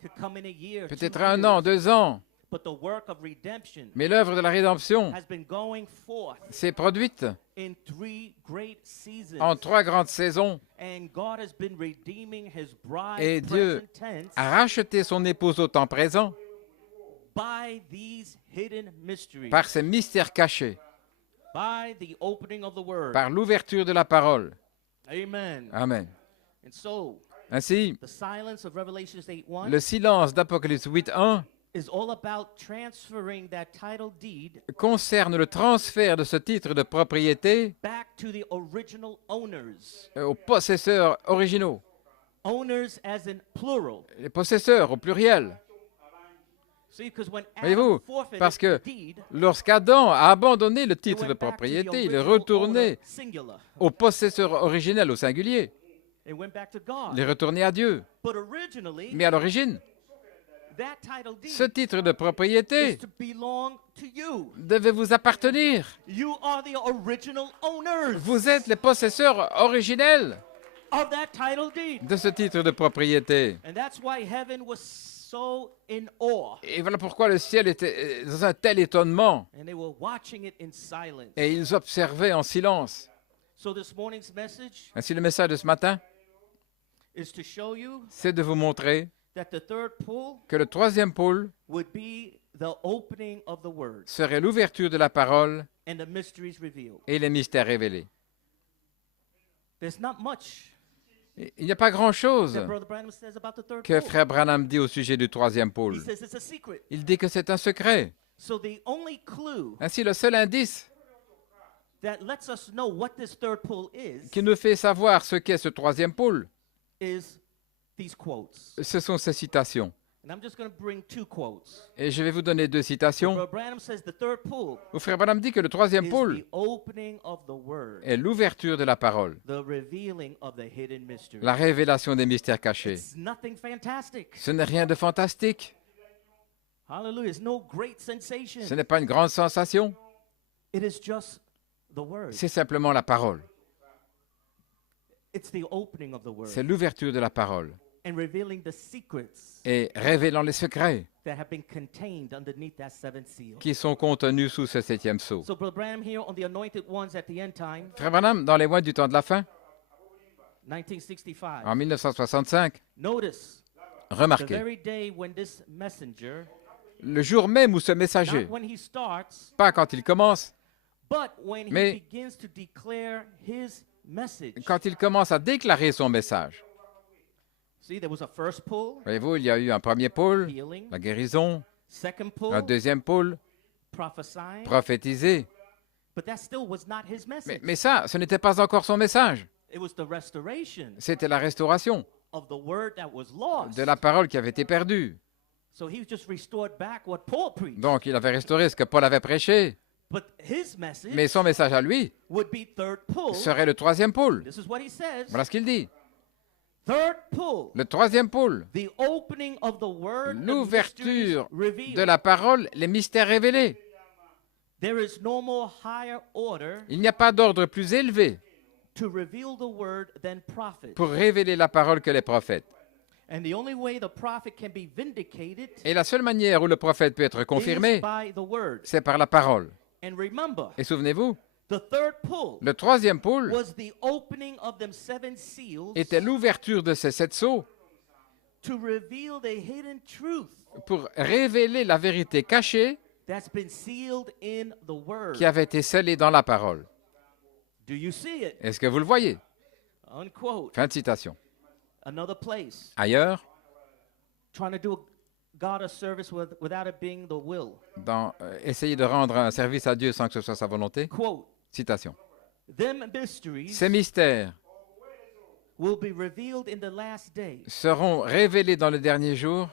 Could come in a year. peut-être 2 1 an, years. 2 ans. But the work of redemption Mais l'œuvre de la rédemption has been going forth s'est produite in 3 great seasons. en 3 grandes saisons. And God has been redeeming his bride Et Dieu present tense a racheté son épouse au temps présent by these hidden mysteries, par ses mystères cachés, by the opening of the word. par l'ouverture de la parole. Amen. Amen. And so, Ainsi, the silence of Revelations 8:1 le silence d'Apocalypse 8.1 is all about transferring that title deed concerne le transfert de ce titre de propriété back to the original owners. aux possesseurs originaux. Owners as in plural. Les possesseurs au pluriel. See, because when Voyez-vous, Adam forfeited parce que the deed, lorsqu'Adam a abandonné le it titre went de back to the propriété, il est original retourné owner, singular. au possesseur originel au singulier. It went back to God. Il est retourné à Dieu. But originally, Mais à l'origine, that title deed ce titre de is propriété to belong to you. devait vous appartenir. You are the original owners Vous êtes les possesseurs originels of that title deed. de ce titre de propriété. And that's why heaven was so in awe. Et voilà pourquoi le ciel était dans un tel étonnement. And they were watching it in silence. Et ils observaient en silence. So this morning's message Ainsi, le message de ce matin, is to show you c'est de vous montrer that the third pull que le troisième pôle would be the opening of the Word serait l'ouverture de la parole and the mysteries revealed. et les mystères révélés. There's not much Il n'y a pas grand-chose that Brother Branham says about the third que pull. Frère Branham dit au sujet du troisième He pôle. says it's a secret. Il dit que c'est un secret. So the only clue Ainsi, le seul indice that lets us know what this third pull is qui nous fait savoir ce qu'est ce troisième pôle, is these quotes. ce sont ces citations. And I'm just going to bring two quotes. Et je vais vous donner deux citations Brother Branham says the third pull où Frère Branham dit que le troisième is pôle the opening of the Word, est l'ouverture de la parole, the revealing of the hidden mystery. la révélation des mystères cachés. It's nothing fantastic. Ce n'est rien de fantastique, Hallelujah. It's no great sensation. ce n'est pas une grande sensation, It is just the Word. c'est simplement la parole. It's the opening of the Word C'est l'ouverture de la parole and revealing the secrets et révélant les secrets that have been contained underneath that seventh seal. qui sont contenus sous ce septième sceau. So Brother Branham here on the anointed ones at the end time, Frère Branham, dans les mois du temps de la fin, 1965. en 1965, Notice the remarquez, very day when this messenger, le jour même où ce messager, not when he starts, pas quand il commence, but when Mais- he begins to declare his message. quand il commence à déclarer son message. See, there was a first pull, Voyez-vous, il y a eu un premier pôle, healing, la guérison, second pull, un deuxième pôle, prophesying, prophétiser. but that still was not his message. Mais ça, ce n'était pas encore son message. It was the restoration C'était la restauration of the word that was lost. de la parole qui avait été perdue. So he just restored back what Paul preached. Donc, il avait restauré ce que Paul avait prêché. But his message Mais son message à lui would be third pull. serait le troisième pôle. This is what he says. Voilà ce qu'il dit. Third pull. Le troisième pôle, The opening of the word, the l'ouverture mysteries revealed. de la parole, les mystères révélés. There is no more higher order Il n'y a pas d'ordre plus élevé to reveal the word than prophet. pour révéler la parole que les prophètes. And the only way the prophet can be vindicated Et la seule manière où le prophète peut être is confirmé, by the word. c'est par la parole. And remember, Et souvenez-vous, the third pull le troisième pôle was the opening of them seven seals était l'ouverture de ces sept sceaux to reveal the hidden truth pour révéler la vérité cachée that's been sealed in the word. qui avait été scellée dans la parole. Do you see it? Est-ce que vous le voyez? Unquote. Fin de citation. Another place. Ailleurs, Trying to do God a service without it being the will. dans essayer de rendre un service à Dieu sans que ce soit sa volonté. Quote, Citation. them mysteries Ces mystères will be revealed in the last days seront révélés dans le dernier jour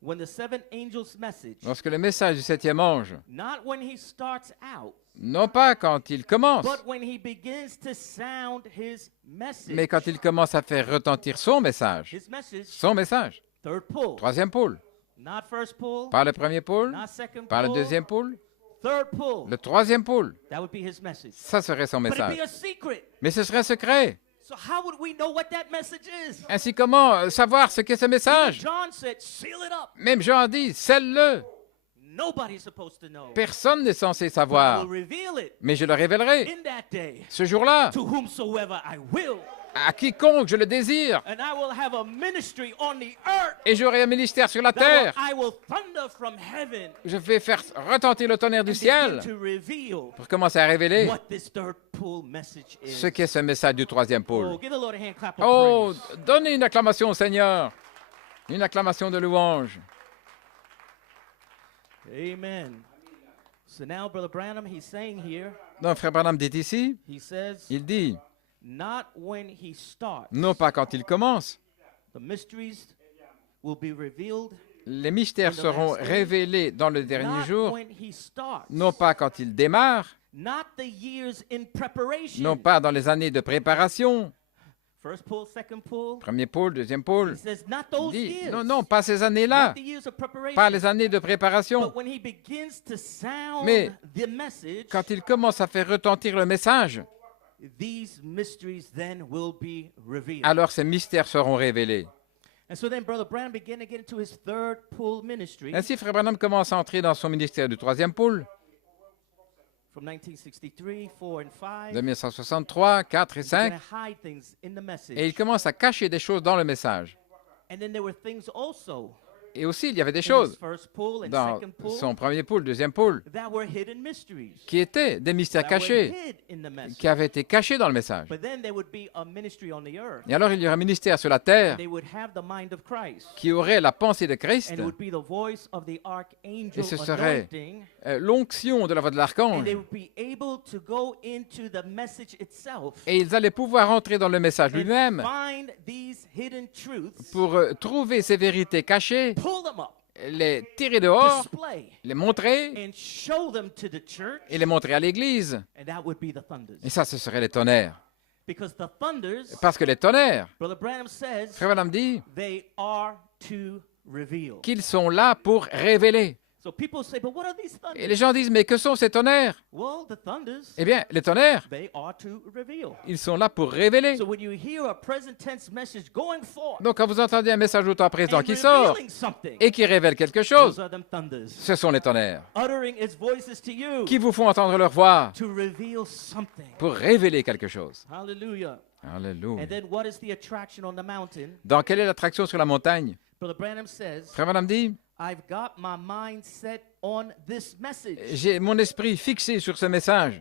when the seven angels' message, lorsque le message du septième ange, not when he starts out, non pas quand il commence, but when he begins to sound his message. mais quand il commence à faire retentir son message. His message, Son message. third pull, Troisième pôle. not first pull, Par le premier pôle, not second par le pull, deuxième pôle, third pull. le troisième pôle. That would be his message. Ça serait son But it'd message. be a secret. Mais ce serait secret. So how would we know what that message is? Ainsi, comment savoir ce qu'est ce Even message? John said, seal it up. Même Jean a dit, scelle-le. Nobody's supposed to know. Personne n'est censé But I savoir. will reveal it Mais je le révélerai in that day ce jour-là to whomsoever I will. à quiconque je le désire. And I will have a ministry on the earth Et j'aurai un ministère sur la that terre. I will thunder from heaven Je vais faire retentir le tonnerre du and ciel begin to reveal pour commencer à révéler what this third pull message is. ce qu'est ce message du troisième Oh, pôle. give the Lord a hand clap of Oh, praise. donnez une acclamation au Seigneur. Une acclamation de louange. Amen. So now, Brother Branham, he's saying here, Donc, Frère Branham dit ici, he says, il dit, not when he starts. non pas quand il commence, The mysteries will be revealed les mystères seront révélés dans le dernier not jour, when he starts. non pas quand il démarre, Not the years in preparation. non pas dans les années de préparation, First pull, second pull. premier pôle, deuxième He pôle. says not Il those dit, years. non, non, pas ces années-là, Not the years of preparation. pas les années de préparation. But when he begins to sound Mais the message, quand il commence à faire retentir le message, these mysteries then will be revealed. alors ces mystères seront révélés. And so then Brother Branham began to get into his third pull ministry Ainsi, Frère Branham commence à entrer dans son ministère du troisième pôle, from 1963, 4 and 5. de 1963, 4 et He's 5, going to hide things in the message. et il commence à cacher des choses dans le message. And then there were things also Et aussi, il y avait des in his choses first pool and dans second pool son premier pool, deuxième pool, that were hidden mysteries. qui étaient des mystères That were cachés, hid in the message. qui avaient été cachés dans le message. But then there would be a ministry on the earth. Et alors, il y aurait un ministère sur la terre They would have the mind of Christ. qui aurait la pensée de Christ, And it would be the voice of the archangel et ce serait anointing. l'onction de la voix de And l'archange. they would be able to go into the message itself Et ils allaient pouvoir entrer dans le message and lui-même find these hidden truths, pour trouver ces vérités cachées, pull them up, les tirer dehors, display, les montrer and show them to the church. et les montrer à l'Église. And that would be the thunders. Et ça, ce serait les tonnerres. Because the thunders, Parce que les tonnerres, Brother Branham says, Frère Branham dit they are to reveal. qu'ils sont là pour révéler. So people say, but what are these Et thunders? les gens disent, mais que sont ces tonnerres? Well, the thunders, Eh bien, les tonnerres, they are to reveal. ils sont là pour révéler. So when you hear a present tense message going forth Donc, quand vous entendez un message au temps présent and qui sort revealing something, et qui révèle quelque those chose, are them thunders. ce sont les tonnerres Uttering its voices to you qui vous font entendre leur voix to reveal something. pour révéler quelque chose. Hallelujah. Alléluia. And then what is the attraction on the mountain? Dans quelle est l'attraction sur la montagne? Brother Branham says, Frère Branham dit, I've got my mind set on this message. j'ai mon esprit fixé sur ce message.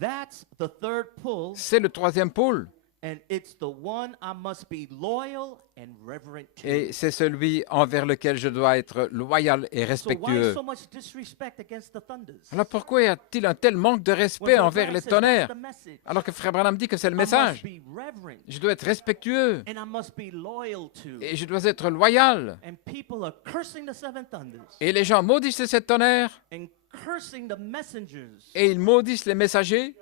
That's the third pull, C'est le troisième pôle. and it's the one I must be loyal and reverent to. Et c'est celui envers lequel je dois être loyal et So why respectueux. so much disrespect against the thunders? Alors pourquoi y a-t-il un tel manque de When respect Brother envers Branham les says that's tonnerres? the message, Alors que Frère Branham dit que c'est le I must message. be reverent Je dois être respectueux and I must be loyal to. et je dois être loyal. And people are cursing the seven thunders Et les gens maudissent les sept tonnerres and cursing the messengers et ils maudissent les messagers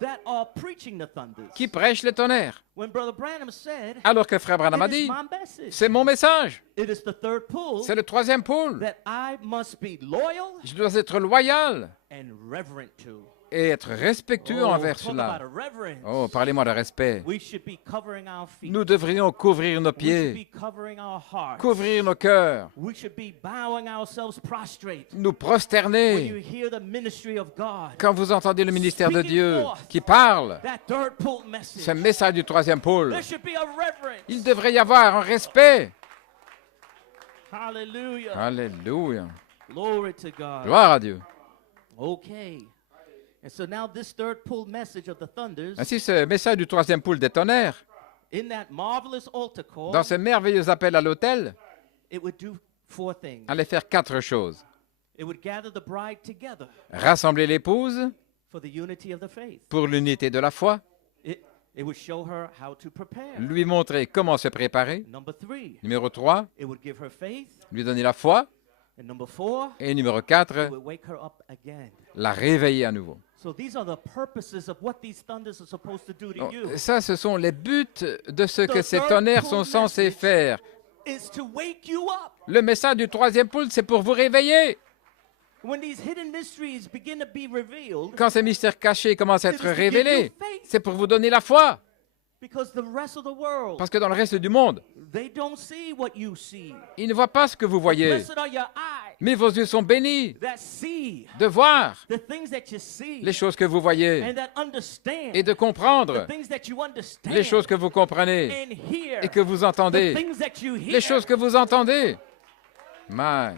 that are preaching the thunders. qui prêchent les tonnerres. When Brother Branham said, Alors que Frère Branham a it is dit, my message. c'est mon message. It is the third pull C'est le troisième pôle. that I must be loyal Je dois être loyal and reverent to. et être respectueux envers talk cela. about a reverence. Oh, parlez-moi de respect. We should be covering our feet. Nous devrions couvrir nos We should pieds, be covering our hearts. couvrir nos cœurs, We should be bowing ourselves prostrate. nous When prosterner. you hear the ministry of God, Quand vous entendez le ministère de Speaking Dieu forth. qui parle, that third pull message, ce message du troisième pôle, there should be a reverence. il devrait y avoir un respect. Hallelujah. Alléluia. Glory to God. Gloire à Dieu. Okay. And so now this third pull message of the thunders, Ainsi, ce message du troisième pôle des tonnerres, in that marvelous altar call, dans ce merveilleux appel à l'autel, it would do four things. allait faire quatre choses. It would gather the bride together Rassembler l'épouse for the unity of the faith. pour l'unité de la foi, It would show her how to prepare. lui montrer comment se préparer. Number 3, Numéro 3, it would give her faith. lui donner la foi. And number 4, Et numéro it 4, would wake her up again. la réveiller à nouveau. So these are the purposes of what these thunders are supposed to do to Donc, you. ça, ce sont les buts de ce que The ces third tonnerres pull sont censés message faire. Is to wake you up. Le message du troisième pôle, c'est pour vous réveiller. When these hidden mysteries begin to be revealed, Quand ces mystères cachés commencent à It être is to give révélés, you faith. c'est pour vous donner la foi. because the rest of the world, Parce que dans le reste du monde, they don't see what you see. ils ne voient pas ce que vous voyez. Blessed are your eyes Mais vos yeux sont bénis that see de voir the things that you see les choses que vous voyez and that understand et de the comprendre things that you understand les choses que vous comprenez and hear et que vous the entendez. things that you hear. Les choses que vous entendez. My.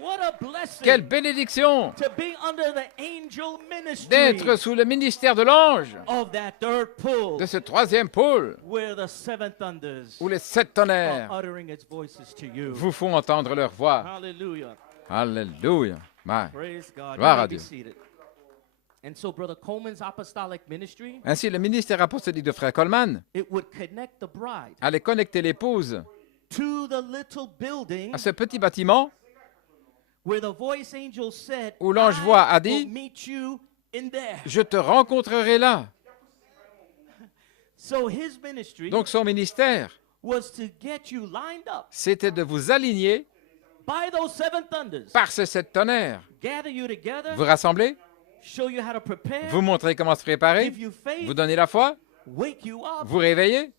What a blessing Quelle bénédiction to be under the angel ministry d'être sous le ministère de l'ange of that third pull de ce troisième pôle where the seven thunders où les sept are tonnerres uttering its voices to you. vous font entendre leur voix. Hallelujah. Alléluia. My. Praise God. Gloire You à may be Dieu. seated. And so Brother Coleman's apostolic ministry, Ainsi, le ministère apostolique de Frère Coleman it would connect the bride allait connecter l'épouse to the little building à ce petit bâtiment where the voice angel said, où l'ange voix a I dit, will meet you in there. je te rencontrerai là. So his ministry Donc son ministère, was to get you lined up c'était de vous aligner by those seven thunders, par ces sept tonnerres. gather you together, Vous rassemblez, show you how to prepare, vous montrez comment se préparer, give you faith, vous donnez la foi, wake you up. vous réveillez,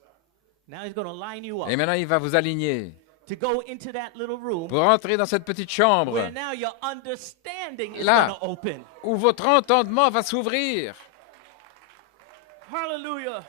Now he's going to line you up et maintenant il va vous aligner to go into that little room pour entrer dans cette petite chambre where now your understanding is Là. going to open. où votre entendement va s'ouvrir. Hallelujah.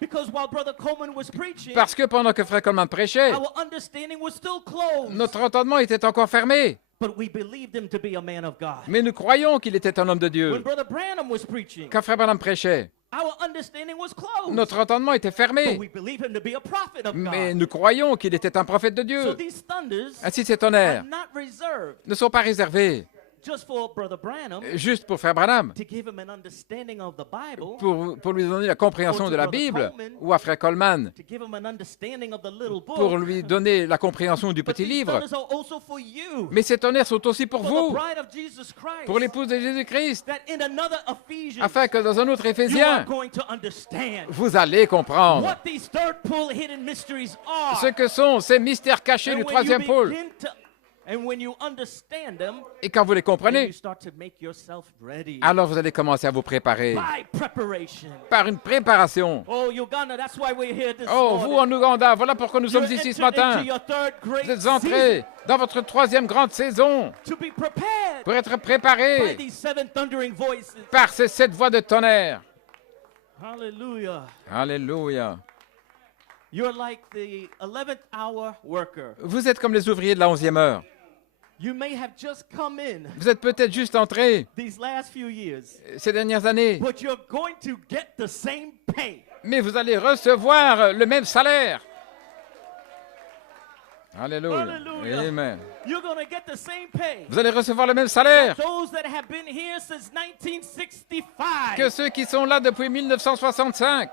Because while Brother Coleman was preaching, Parce que pendant que Frère Coleman prêchait, our understanding was still closed. notre entendement était encore fermé. But we believed him to be a man of God. Mais nous croyons qu'il était un homme de When Dieu. Brother Branham was preaching, Quand Frère Branham prêchait, our understanding was closed. notre entendement était But fermé. we believe him to be a prophet of Mais God. nous croyons qu'il était un prophète de So Dieu. these thunders Ainsi, ces are tonnerres not reserved ne sont pas réservés just for Brother Branham juste pour Frère Branham, to give him an understanding of the Bible, pour lui donner la compréhension de la Bible, ou à Frère Coleman, to give him an understanding of the little book. pour lui donner la compréhension du But petit these livre. thunders are also for you, Mais ces tonnerres sont aussi pour for the vous, bride of Jesus Christ, pour l'épouse de Jésus-Christ, that in another Ephesians, afin que dans un autre you are Éphésiens, going to understand vous allez comprendre what these third pull hidden mysteries are. ce que sont ces mystères cachés du And when troisième you pôle. begin to- and when you understand them, Et quand vous les then comprenez, you start to make yourself ready alors vous allez commencer à vous préparer by preparation. par une préparation. Oh, Uganda, that's why we're here this Oh, morning. vous en Ouganda, voilà pourquoi nous sommes You're ici ce entered matin. into your third great Vous êtes entrés dans votre troisième grande saison season to be prepared pour être by préparés these seven thundering voices. par ces 7 voix de tonnerre. Hallelujah. Alléluia. You're like the 11th hour worker. Vous êtes comme les ouvriers de la 11e heure. You may have just come in Vous êtes peut-être juste entrés these last few years, ces dernières années, but you're going to get the same pay. mais vous allez recevoir le même salaire. Alléluia. Hallelujah. Amen. You're going to get the same pay. Vous allez recevoir le même salaire Those that have been here since 1965. que ceux qui sont là depuis 1965.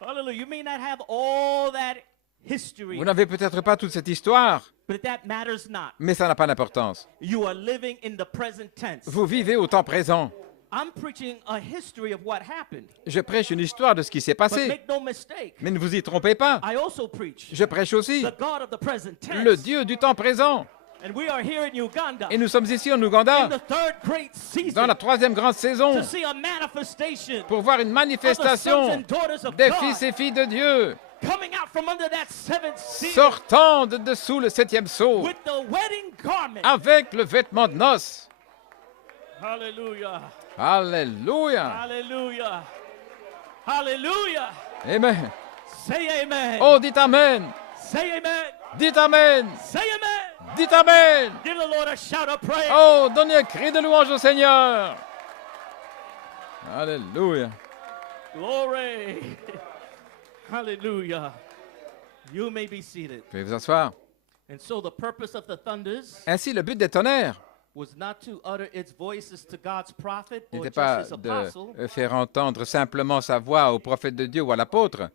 Hallelujah. You may not have all that history, Vous n'avez peut-être pas toute cette histoire, but that matters not. mais ça n'a pas d'importance. You are living in the present tense. Vous vivez au temps présent. I'm preaching a history of what happened. Je prêche une histoire de ce qui s'est But passé. make no mistake, Mais ne vous y trompez pas. I also preach Je prêche aussi the God of the present tense. le Dieu du temps présent. And we are here in Uganda Et nous sommes ici en in Ouganda, the third great season dans la troisième grande saison, to see a manifestation pour voir une of the sons manifestation and daughters of des God fils et filles de Dieu coming out from under that seventh seal sortant de dessous le 7e sceau with the wedding garment. avec le vêtement de noces. Hallelujah. Alléluia. Hallelujah. Hallelujah. Amen. Say amen. Oh, dites Amen. Say amen. Dites Amen. Say amen. Dites Amen. Give the Lord a shout of praise. Oh, donnez un cri de louange au Seigneur. Alléluia. Glory. Hallelujah. You may be seated. Veuillez vous asseoir. And so the purpose of the thunders Ainsi, le but des tonnerres was not to utter its voices to God's prophet or n'était just pas his apostle, de faire entendre simplement sa voix au prophète de Dieu ou à l'apôtre,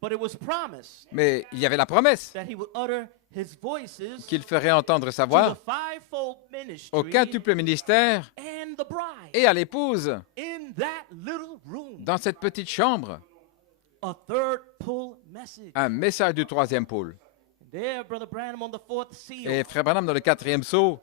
but it was promised mais il y avait la promesse that he would utter his voices qu'il ferait entendre sa to voix the fivefold ministry au quintuple ministère and the bride et à l'épouse in that little room. dans cette petite chambre. A third pull message. Un message du troisième pôle. There, Brother Branham on the fourth seal. Et Frère Branham, dans le 4e sceau,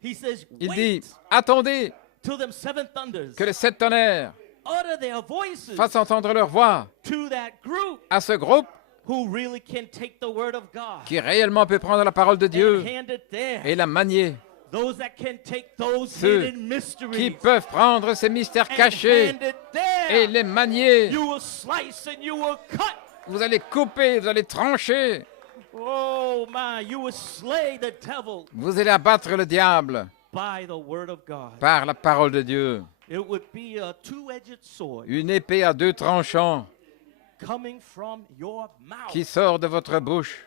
He says, il wait dit « Attendez till them seven thunders que les 7 tonnerres utter their voices fassent entendre leur voix to that group à ce groupe who really can take the word of God qui réellement peut prendre la parole de and Dieu hand it there. et la manier. Those that can take those Ceux hidden mysteries qui peuvent prendre ces mystères and cachés hand it there. et les manier. You will slice and you will cut. Vous allez couper, vous allez trancher, Oh my, you will slay the devil vous allez abattre le diable by the word of God. par la parole de Dieu. It would be a two-edged sword Une épée à 2 tranchants coming from your mouth. qui sort de votre bouche.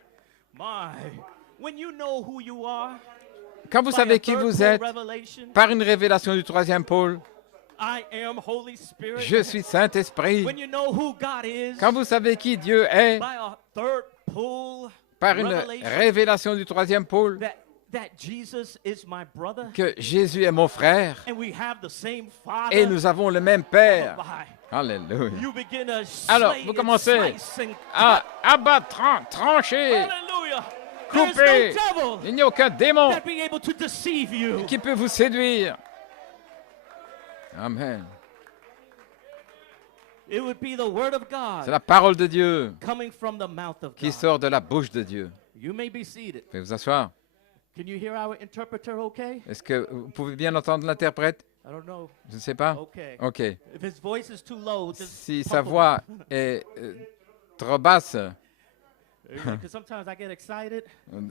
My, when you know who you are, Quand vous by savez a qui third vous pull êtes, revelation, par une révélation du troisième pôle, I am Holy Spirit. je suis Saint-Esprit. When you know who God is, Quand vous savez qui Dieu est, by a third pull par une revelation, révélation du troisième pôle, that Jesus is my brother, que Jésus est mon frère and we have the same Father. et nous avons le même Oh, Père. my. Alléluia. You begin to Alors, slay vous and commencez slice and à abattre, trancher, hallelujah. There's couper. no devil Il n'y a aucun démon that be able to deceive you. qui peut vous séduire. Amen. It would be the word of God C'est la parole de Dieu coming from the mouth of qui God. sort de la bouche de Dieu. You may be seated. Veuillez vous asseoir. Can you hear our interpreter okay? Est-ce que vous pouvez bien entendre l'interprète? I don't know. Je ne sais pas. Okay. OK. If his voice is too low, just Si sa pump him voix up. est trop basse, Because sometimes I get excited,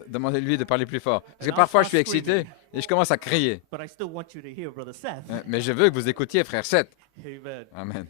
demandez-lui de parler plus fort. Parce que And I'll parfois, je start suis excité et je commence à crier. but I still want you to hear Brother Seth. Mais je veux que vous écoutiez, frère Seth. Amen. Amen.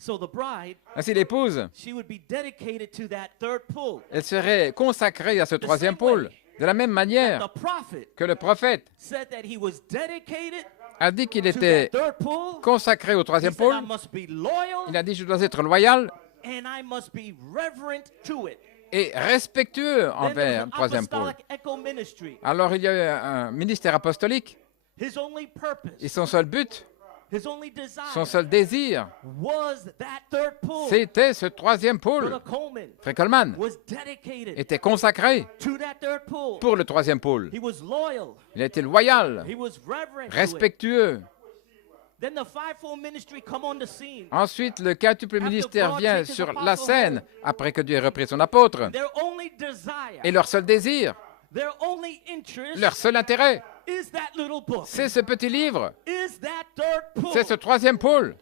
So the bride, Ainsi, l'épouse, she would be dedicated to that third pull. elle serait consacrée à ce troisième same way pôle. De la même manière The prophet que le prophète said that he was dedicated a dit qu'il to était that third pull. consacré au He troisième said, I pôle. must be loyal Il a dit, je dois être loyal and I must be reverent to it. et respectueux Then there was envers an le troisième pôle. apostolic echo ministry. Alors, il y a eu un ministère apostolique His only et purpose, son seul but, his only son desire seul désir, was that third pull. c'était ce troisième pôle. Brother Coleman Frère Coleman was dedicated était consacré to that third pull. pour le troisième pôle. He was loyal. Il a été loyal, He was reverent to it. respectueux. Then the fivefold ministry come on the scene. Ensuite, le quintuple ministère God vient takes his sur apostle la scène après que Dieu ait repris son apôtre. Their only desire, Et leur seul désir, their only interest leur seul intérêt, is that little book. c'est ce petit livre, Is that third pull. c'est ce troisième pôle.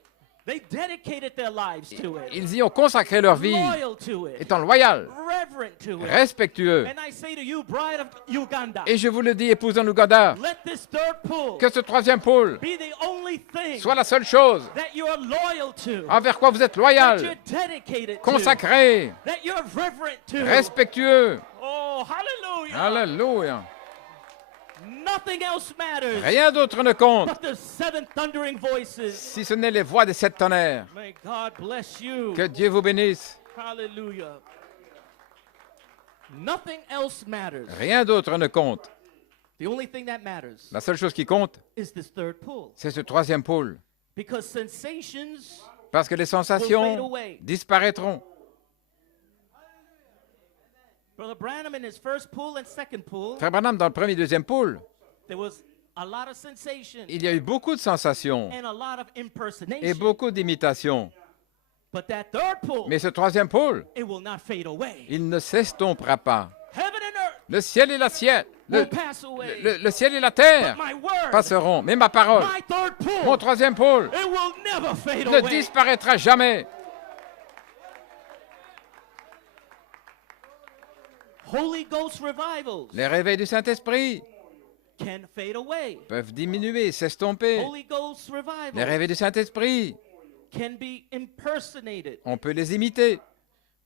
They dedicated their lives to it. Ils y ont consacré leur vie, Loyal to it. étant loyal, Reverent to it. respectueux. And I say to you, bride of Uganda, Et je vous le dis, épouse en Ouganda, let this third pull que ce troisième pôle be the only thing soit la seule chose that you're loyal to, envers quoi vous êtes that loyal, you're dedicated consacré, to, that you're reverent to. respectueux. Oh, hallelujah. Alléluia. Nothing else matters Rien d'autre ne compte but the seven thundering voices. si ce n'est les voix des sept tonnerres. May God bless you. Que Dieu vous bénisse. Hallelujah. Nothing else matters. Rien d'autre ne compte. The only thing that matters La seule chose qui compte, is this third pull. c'est ce troisième pôle. Because sensations Parce que les will fade sensations away. disparaîtront. Brother Branham in his first pull and second pull, Frère Branham, dans le premier et deuxième pôle, there was a lot of sensation il y a eu beaucoup de sensations and a lot of et impersonation. beaucoup d'imitations. But that third pull, Mais ce troisième pôle, it will not fade away. il ne s'estompera pas. Heaven and earth Le ciel et la ciel, will pass away. le ciel et la terre My word, passeront, mais ma parole, my third pull, mon troisième pôle, it will never fade ne away. disparaîtra jamais. Holy Ghost revivals Les réveils du Saint-Esprit can fade away. peuvent diminuer, s'estomper. Holy Ghost Les revivals réveils du Saint-Esprit, can be impersonated. on peut les imiter.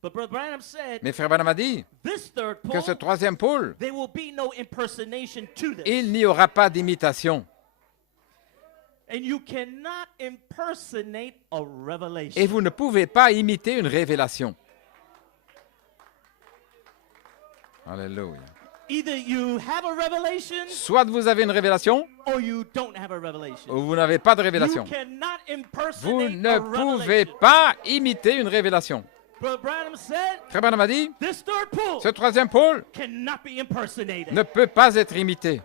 But Brother Branham said, Mais Frère Branham a dit this third que pull, ce troisième pôle, there will be no impersonation to this. il n'y aura pas d'imitation. And you cannot impersonate a revelation. Et vous ne pouvez pas imiter une révélation. Alléluia. Either you have a revelation Soit vous avez une révélation, or you don't have a revelation. ou vous n'avez pas de You révélation. cannot Vous impersonate ne a pouvez revelation. pas imiter une révélation. Brother Branham said, Frère Branham a dit, this third pull ce troisième pôle cannot be impersonated. ne peut pas être imité.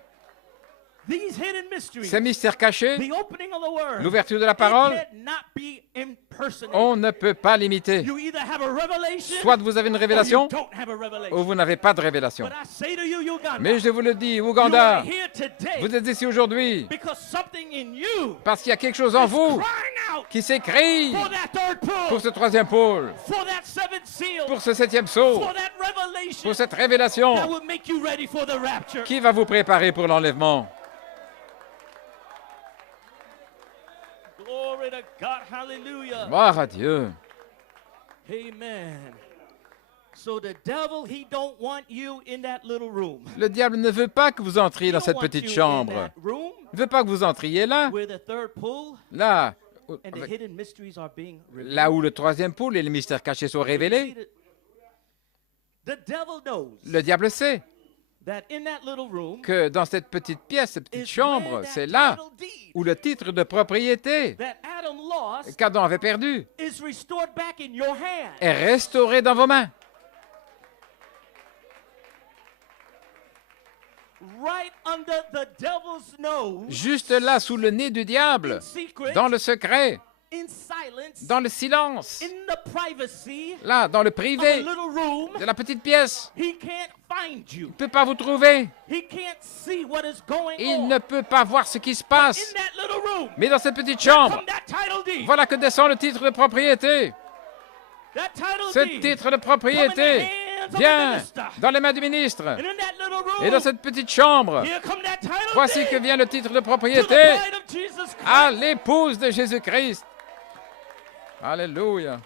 These hidden mysteries, Ces mystères cachés, the opening of the word, l'ouverture de la it parole, cannot be impersonated. on ne peut pas l'imiter. You either have a revelation Soit vous avez une or you révélation, don't have a ou revelation. vous n'avez pas de révélation. But I say to you, Uganda, Mais je vous le dis, you are Ouganda, here today vous êtes ici aujourd'hui because something in you parce qu'il y a quelque chose en is vous crying out qui s'écrit for that third pull, pour ce troisième pôle, for that seventh seal, pour ce septième saut, for that revelation pour cette révélation that will make you ready for the rapture. qui va vous préparer pour l'enlèvement. Glory to God, hallelujah. Gloire à Dieu. Amen. So the devil, he don't want you in that little room. Le diable ne veut pas que vous entriez He dans don't cette want petite you in chambre. that room Il ne veut pas que vous entriez là, where the third pull là, and the hidden mysteries are being revealed. là où le troisième pôle et les mystères cachés sont révélés. The devil knows Le diable sait that in that little room que dans cette petite pièce, cette petite is chambre, where that c'est là title deed où le titre de propriété that Adam lost qu'Adam avait perdu is restored back in your hand. est restauré dans vos mains. Right under the devil's nose, Juste là, sous le nez du diable, in secret, dans le secret, in silence, dans le silence, in the privacy là, dans le of a privé little room. de la petite pièce. He can't find you. Il ne peut pas vous trouver. He can't see what is going Il on. ne peut pas voir ce qui se In passe. that little room, Mais dans cette petite here chambre, come that title deed. voilà que descend le titre de propriété. That title Ce deed titre de come in the propriété hands of the vient minister. dans les mains du ministre. And in that little room, Et dans cette petite chambre, here come that title voici deed que vient le titre de to the propriété bride of Jesus Christ. à l'épouse de Jésus-Christ. Alléluia.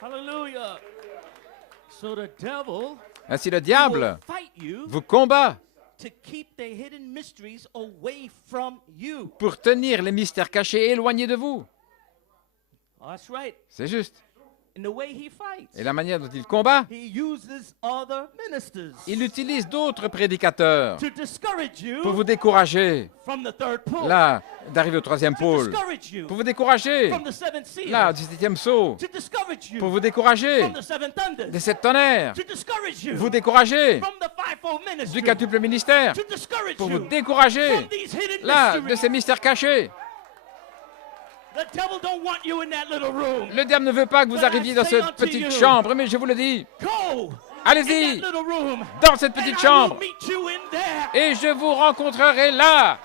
Hallelujah. So the devil Ainsi le will diable fight you vous combat to keep the hidden mysteries away from you. pour tenir les mystères cachés éloignés de vous. That's right. C'est juste. In the way he fights, Et la manière dont il combat, he uses other ministers il utilise d'autres prédicateurs to discourage you pour vous décourager, from the third pole, là, d'arriver au troisième to pôle, discourage you pour vous décourager, from the seventh seal, là, du septième saut, to discourage you pour vous décourager from the seven thunders, des sept tonnerres, to discourage you vous décourager from the fivefold ministry, du quintuple ministère, to discourage pour you vous décourager, from these hidden là, de mysteries. ces mystères cachés. The devil don't want you in that little room. Le diable ne veut pas que vous arriviez dans cette petite chambre, mais je vous le dis, Go allez-y, in that little room, dans cette and petite I chambre, will meet you in there. et je vous rencontrerai là.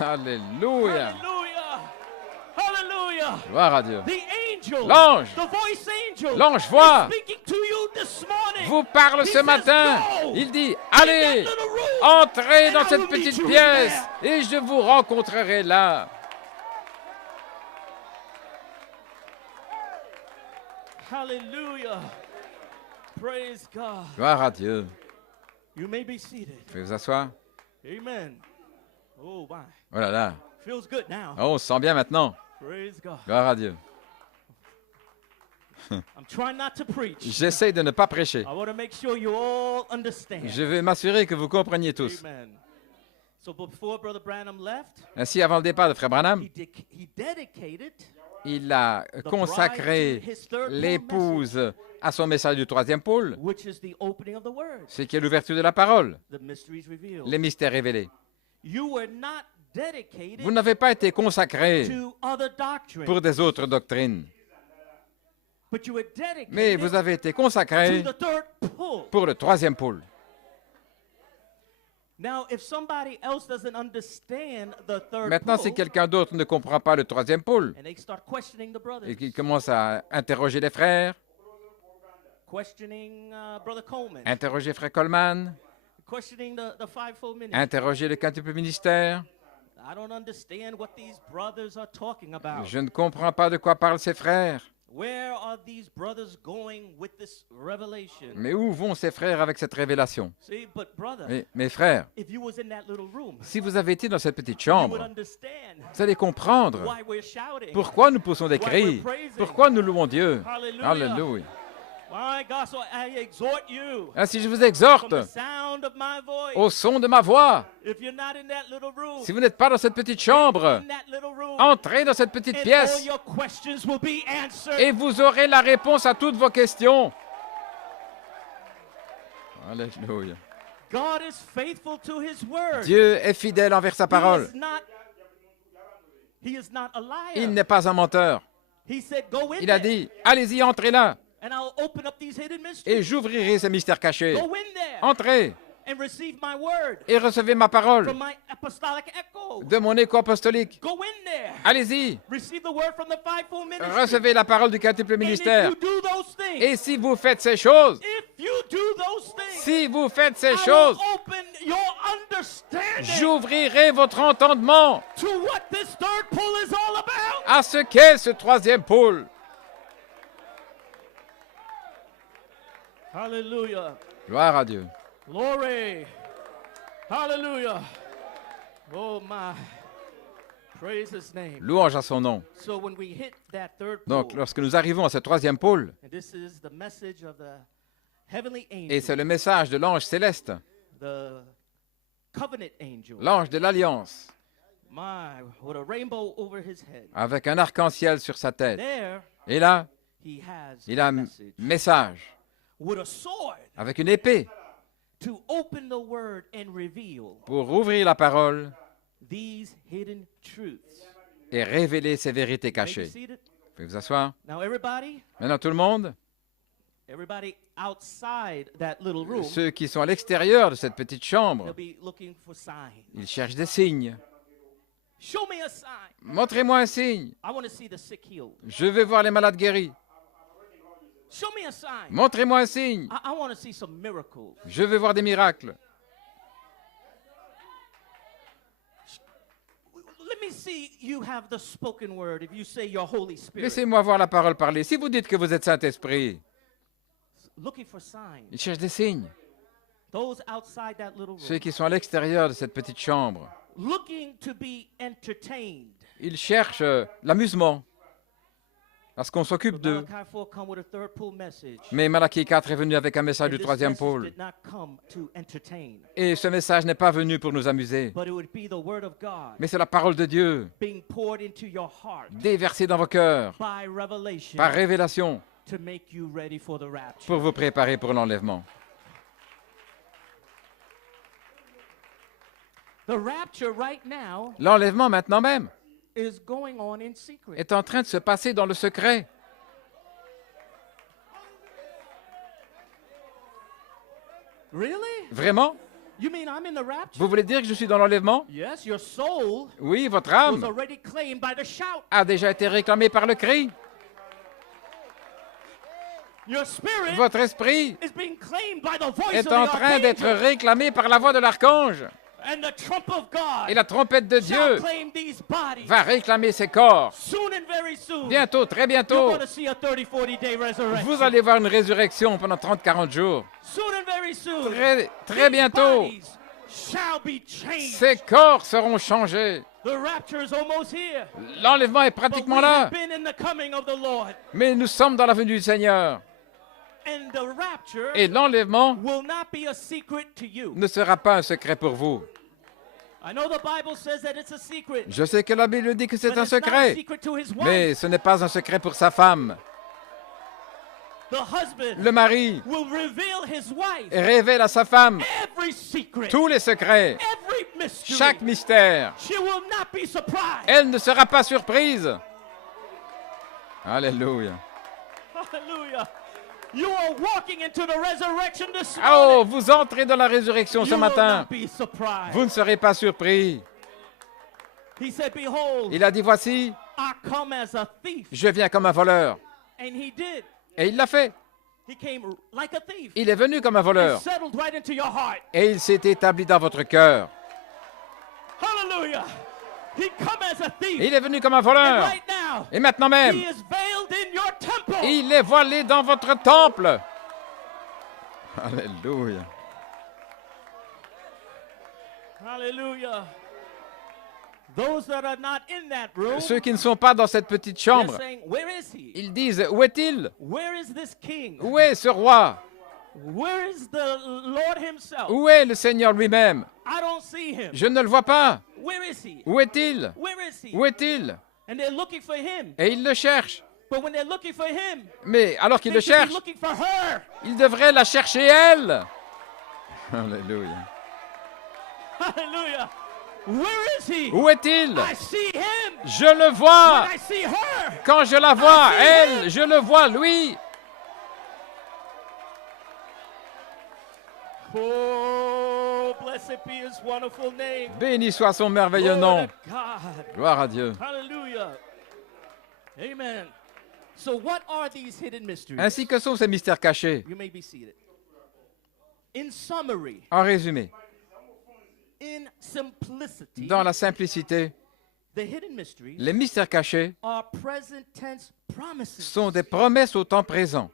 Alléluia. Hallelujah. Hallelujah. Gloire à Dieu. The angel, L'ange, the voice angel, l'ange voix, is speaking to you this morning. vous parle He ce says, matin. "Go Il dit, in that allez, little room, entrez and dans I cette will meet petite you in pièce, there." et je vous rencontrerai là. Hallelujah. Praise God. Gloire à Dieu. You may be seated. Vous pouvez vous asseoir. Amen. Oh my. Oh là là. Feels good now. Oh, on se sent bien maintenant. Praise God. Gloire à Dieu. I'm trying not to preach. J'essaie de ne pas prêcher. I want to make sure you all understand. Je vais m'assurer que vous compreniez tous. Amen. So before Brother Branham left, Ainsi, avant le départ de Frère Branham, he dedicated il a consacré l'épouse à son message du troisième pôle, which is the opening of the word, ce qui est l'ouverture de la parole, the mysteries revealed. les mystères révélés. You were not dedicated Vous n'avez pas été consacré to other doctrines, pour des autres doctrines, but you were dedicated mais vous avez été to consacré the third pull. pour le troisième pôle. Now, if somebody else doesn't understand the third Maintenant, si pull, quelqu'un d'autre ne comprend pas le troisième pôle and they start questioning the brothers, et qu'il commence à interroger les frères, questioning Brother Coleman, interroger Frère Coleman, questioning the fivefold ministry, interroger le quintuple ministère, I don't understand what these brothers are talking about. je ne comprends pas de quoi parlent ces frères. Where are these brothers going with this revelation? Mais où vont ces frères avec cette révélation? See, but brother, Mais, mes frères, if you was in that little room, si vous avez été dans cette petite you would chambre, understand vous allez comprendre why we're shouting. pourquoi nous poussons des cris, pourquoi nous louons Dieu. Hallelujah. Alléluia. My God, so I exhort you Ainsi, je vous from exhorte the sound of my voice. au son de ma voix. If you're not in that little room, Si vous n'êtes pas dans cette petite chambre, in that little room, entrez dans cette petite and all pièce your questions will be answered. et vous aurez la réponse à toutes vos questions. Alléluia. God is faithful to His word. Dieu est fidèle envers sa parole. He is not a liar. Il n'est pas un menteur. He said, "Go in Il a there, dit, allez-y, entrez là, and I'll open up these hidden mysteries. et j'ouvrirai ces mystères cachés. Go in there Entrez and receive my word et recevez ma parole from my apostolic echo. de mon écho apostolique. Go in there, Allez-y, receive the word from the fivefold ministry. recevez la parole du quintuple And ministère. if you do those things, Et si vous faites ces choses, if you do those things, si vous faites ces I choses, will open your understanding j'ouvrirai votre entendement to what this third pull is all about. à ce qu'est ce troisième pôle. Hallelujah. Gloire à Dieu. Glory. Hallelujah. Oh my. Praise His name. Louange à son nom. So when we hit that third Donc, pole, lorsque nous arrivons à ce troisième pôle, and this is the message of the heavenly et c'est angel, le message de l'ange céleste, the covenant angel. l'ange de l'alliance, My, with a rainbow over his head. avec un arc-en-ciel sur sa tête. There Et là, he has il a a un message message with a sword avec une épée to open the word and reveal pour ouvrir la parole these hidden truths. et révéler ces vérités May be cachées. seated. Vous pouvez vous asseoir. Now everybody Maintenant, tout le monde, outside that little room, ceux qui sont à l'extérieur de cette petite chambre, they'll be looking for signs. ils cherchent des signes. Show me a sign. Montrez-moi un signe. I want to see the sick healed. Je veux voir les malades guéris. Show me a sign. Montrez-moi un signe. I want to see some miracles. Je veux voir des miracles. Let me see you have the spoken word if you say your Holy Spirit. Laissez-moi voir la parole parler. Si vous dites que vous êtes Saint-Esprit, Looking for signs. ils cherchent des signes. Those outside that little room. Ceux qui sont à l'extérieur de cette petite chambre, Looking to be entertained. ils cherchent l'amusement. Parce qu'on s'occupe But d'eux. Malachi 4 come with a third pole message. Mais Malachie 4 est venu avec un message And du this troisième message pôle. did not come to entertain, Et ce message n'est pas venu pour nous amuser. but it would be the word of God Mais c'est la parole de Dieu, being poured into your heart déversée dans vos cœurs, by revelation par révélation, to make you ready for the rapture. pour vous préparer pour l'enlèvement. The rapture right now L'enlèvement maintenant même is going on in secret. est en train de se passer dans le secret. Really? Vraiment? You mean I'm in the rapture? Vous voulez dire que je suis dans l'enlèvement? Yes, your soul Oui, votre was âme already claimed by the shout. a déjà été réclamée par le cri. Your spirit Votre esprit is being claimed by the voice est of en the train d'être archangel. réclamé par la voix de l'archange. And the trump of God Et la trompette de shall Dieu claim these bodies. va réclamer ses corps. Soon and very soon. Bientôt, très You're bientôt, going to see a 30-40 day resurrection. vous allez voir une résurrection pendant 30-40 jours. Soon and very soon. Très these bientôt, bodies shall be changed. ces corps seront changés. The rapture is almost here. L'enlèvement est But we pratiquement là. have been in the coming of the Lord. Mais nous sommes dans la venue du Seigneur. And the rapture Et l'enlèvement will not be a secret to you. ne sera pas un secret pour vous. I know the Bible says that it's a secret. Je sais que la Bible dit que c'est but un it's not a secret, secret to his wife. mais ce n'est pas un secret pour sa femme. The husband Le mari will reveal his wife révèle à sa femme every secret, tous les secrets, every mystery. chaque mystère. She will not be surprised. Elle ne sera pas surprise. Alléluia. Hallelujah. You are walking into the resurrection this Oh, morning. vous entrez dans la résurrection ce You will matin. not be surprised. Vous ne serez pas surpris. He said, behold, Il a dit, voici, I come as a thief. je viens comme un voleur. And he did. Et il l'a fait. He came like a thief. Il est venu comme un He voleur. settled right into your heart. Et il s'est établi dans votre cœur. Hallelujah. He come as a thief. Il est venu comme un And voleur. right now, Et maintenant même, he is veiled in your temple. il est voilé dans votre temple. Alléluia. Hallelujah. Those that are not in that room, Ceux qui ne sont pas dans cette petite they're chambre, saying, where is he? ils disent, où est-il? Where is this king? Où est ce roi? Where is the Lord himself? Où est le Seigneur lui-même? I don't see him. Je ne le vois pas. Where is he? Où est-il? Where is he? Où est-il? And they're looking for him. Et ils le cherchent. But when they're looking for him, Mais alors qu'ils they le should be cherchent, looking for her. ils devraient la chercher elle. Alléluia. Hallelujah. Where is he? Où est-il? I see him. Je le vois. When I see her. Quand je la vois, I see elle, him. je le vois, lui. Oh, blessed be his wonderful name. Béni soit son merveilleux nom. Glory to God. Gloire à Dieu. Hallelujah. Amen. So what are these hidden mysteries? Ainsi que sont ces mystères cachés. You may be seated. In summary, En résumé, in simplicity, dans la simplicité, the hidden mysteries les mystères cachés are present tense promises sont des promesses au temps présent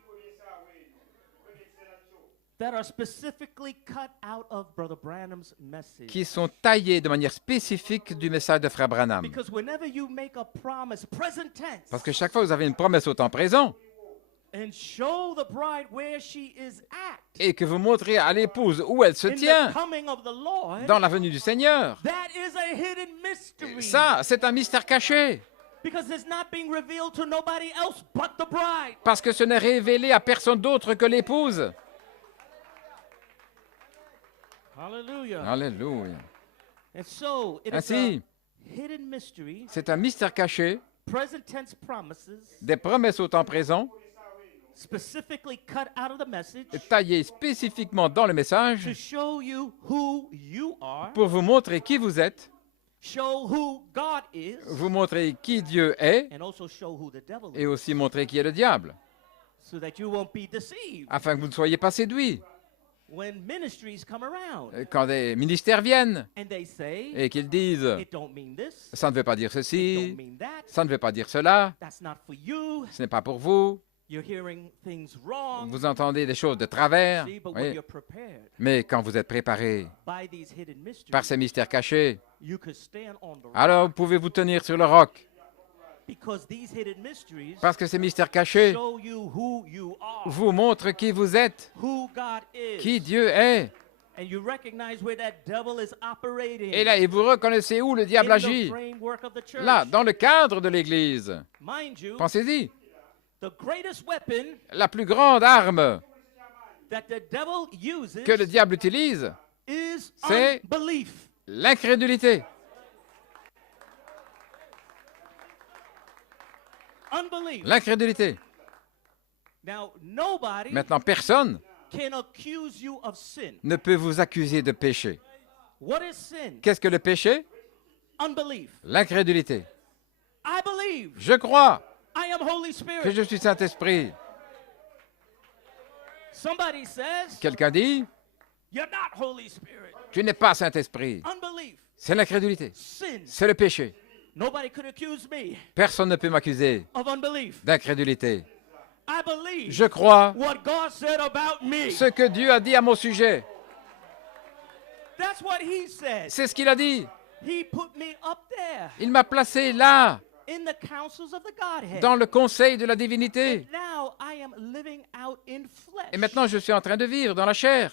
that are specifically cut out of Brother Branham's message. qui sont taillées de manière spécifique du message de Frère Branham. Because whenever you make a promise, present tense, Parce que chaque fois que vous avez une promesse au temps présent and show the bride where she is at et que vous montrez à l'épouse où elle se in tient the coming of the Lord, dans la venue du Seigneur, that is a hidden mystery. ça, c'est un mystère caché. Because it's not being revealed to nobody else but the bride. Parce que ce n'est révélé à personne d'autre que l'épouse. Hallelujah. Alléluia. And so, it is Ainsi, a hidden mystery, c'est un mystère caché, present tense promises, des promesses au temps présent, specifically cut out of the message taillées spécifiquement dans le to message show you who you are, pour vous montrer qui vous êtes, show who God is, vous montrer qui Dieu est and also show who the devil et is, aussi montrer qui est le diable, so that you won't be deceived afin que vous ne soyez pas séduits when ministries come around quand des ministères viennent and they say, et qu'ils disent it don't mean this, ça ne veut pas dire it don't ceci, mean that, ça ne veut pas dire cela, that's not for you, ce n'est pas pour vous, you're hearing things wrong. vous entendez des choses de travers, See, but when oui. you're prepared Mais quand vous êtes préparé by these hidden par mysteries, ces mystères cachés, you could stand on the rock, alors vous pouvez vous tenir sur le roc, because these hidden mysteries parce que ces mystères cachés show you who you are, vous montrent qui vous êtes, who God is, qui Dieu est. and you recognize where that devil is operating Et là, et vous reconnaissez où le diable in the agit. framework of the church. Là, dans le cadre de l'Église. Mind you, Pensez-y, the greatest weapon la plus grande arme that the devil uses que le diable utilise, is c'est unbelief. l'incrédulité. Unbelief. L'incrédulité. Now, nobody Maintenant, personne can accuse you of sin. ne peut vous accuser de péché. What is sin? Qu'est-ce que le péché? Unbelief. L'incrédulité. I believe Je crois I am Holy que Spirit. je suis Saint-Esprit. Somebody says, Quelqu'un dit, you're not Holy Spirit. tu n'es pas Saint-Esprit. Unbelief. C'est l'incrédulité. Sin. C'est le péché. Nobody could accuse me Personne ne peut m'accuser of unbelief. d'incrédulité. I believe Je crois what God said about me. ce que Dieu a dit à mon sujet. That's what he said. C'est ce qu'il a dit. He put me up there Il m'a placé là, in the councils of the Godhead. dans le conseil de la divinité. And now I am living out in flesh. Et maintenant, je suis en train de vivre dans la chair.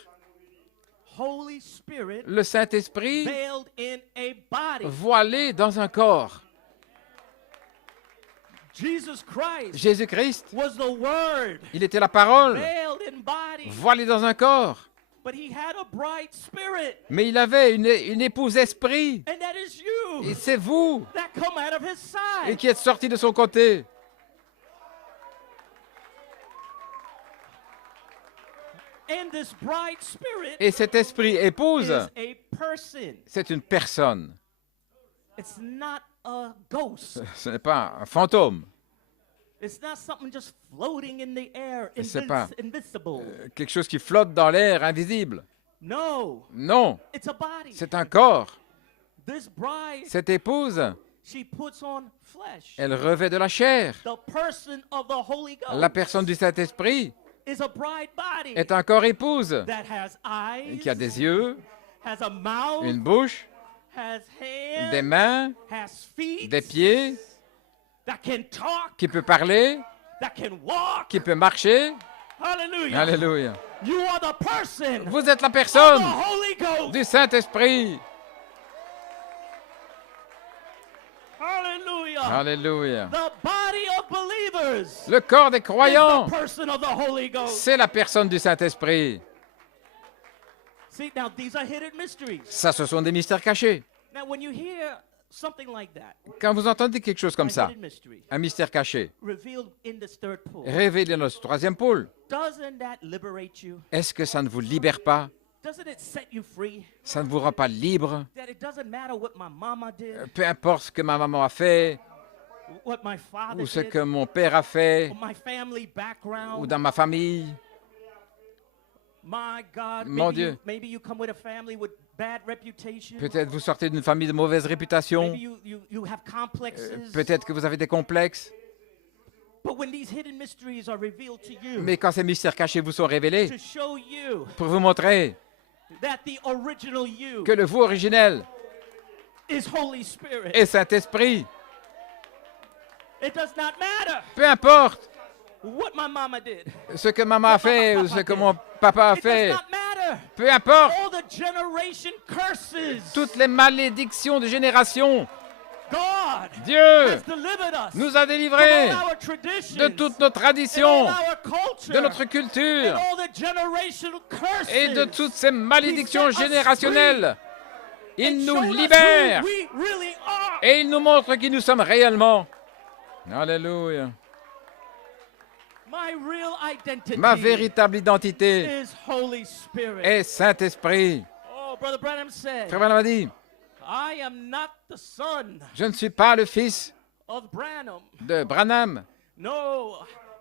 Holy Spirit Le Saint-Esprit veiled in a body. voilé dans un corps. Jesus Christ Jésus-Christ, was the Word il était la parole, veiled in body, voilé dans un corps. but he had a bright spirit, Mais il avait une épouse esprit. and that is you Et c'est vous that come out of his et side. qui êtes sortis de son côté. And this bright spirit Et cet esprit épouse, is a person. c'est une personne. It's not a ghost. Ce n'est pas un fantôme. It's not something just floating in the air, C'est pas- invisible. Quelque chose qui flotte dans l'air, invisible. No, Non, it's a body. c'est un corps. This bride, Cette épouse, she puts on flesh. elle revêt de la chair. The person of the Holy Ghost La personne du Saint-Esprit is a bride body est un corps épouse that has eyes, qui a des yeux, has a mouth, une bouche, has hands, des mains, has feet, des pieds, that can talk, qui peut parler, that can walk. qui peut marcher. Hallelujah. Alléluia. You are the person Vous êtes la of personne the Holy Ghost. du Saint-Esprit. Hallelujah. Alléluia. The body of believers Le corps des is croyants, the person of the Holy Ghost. c'est la personne du Saint-Esprit. See, now these are hidden mysteries. Ça, ce sont des mystères cachés. Now, when you hear something like that, Quand vous entendez quelque chose comme a ça, hidden mystery, un mystère caché, revealed in this third pool, révélé dans ce troisième pôle, doesn't that liberate you? est-ce que ça ne vous libère pas? Doesn't it set you free? Ça ne vous rend pas libre? That it doesn't matter what my mama did, Peu importe ce que ma maman a fait, what my father ou ce did, que mon père a fait, or my family background. ou dans ma famille. My God, Mon maybe Dieu. maybe you come with a family with bad reputation. Peut-être vous sortez d'une famille de mauvaise réputation. Maybe you have complexes. Peut-être que vous avez des complexes. But when these hidden mysteries are revealed to you, Mais quand ces mystères cachés vous sont révélés, to show you pour vous montrer that the original you que le vous originel is Holy Spirit. est Saint-Esprit, It does not matter peu importe what my mama did. ce que maman a fait ou ce que mon papa a It does fait, not matter peu importe all the generation curses. toutes les malédictions de génération, God Dieu has delivered us nous a from délivrés all our traditions, de toutes nos and traditions, all our culture, de notre culture and all the generational curses. et de toutes ces malédictions He set us générationnelles. Il and nous showed us libère. who we really are. Et il nous montre qui nous sommes réellement. Alléluia. My real identity Ma véritable identité is Holy Spirit. est Saint-Esprit. Oh, Brother Branham said, Frère Branham a dit, I am not the son je ne suis pas le fils of Branham. de Branham. No,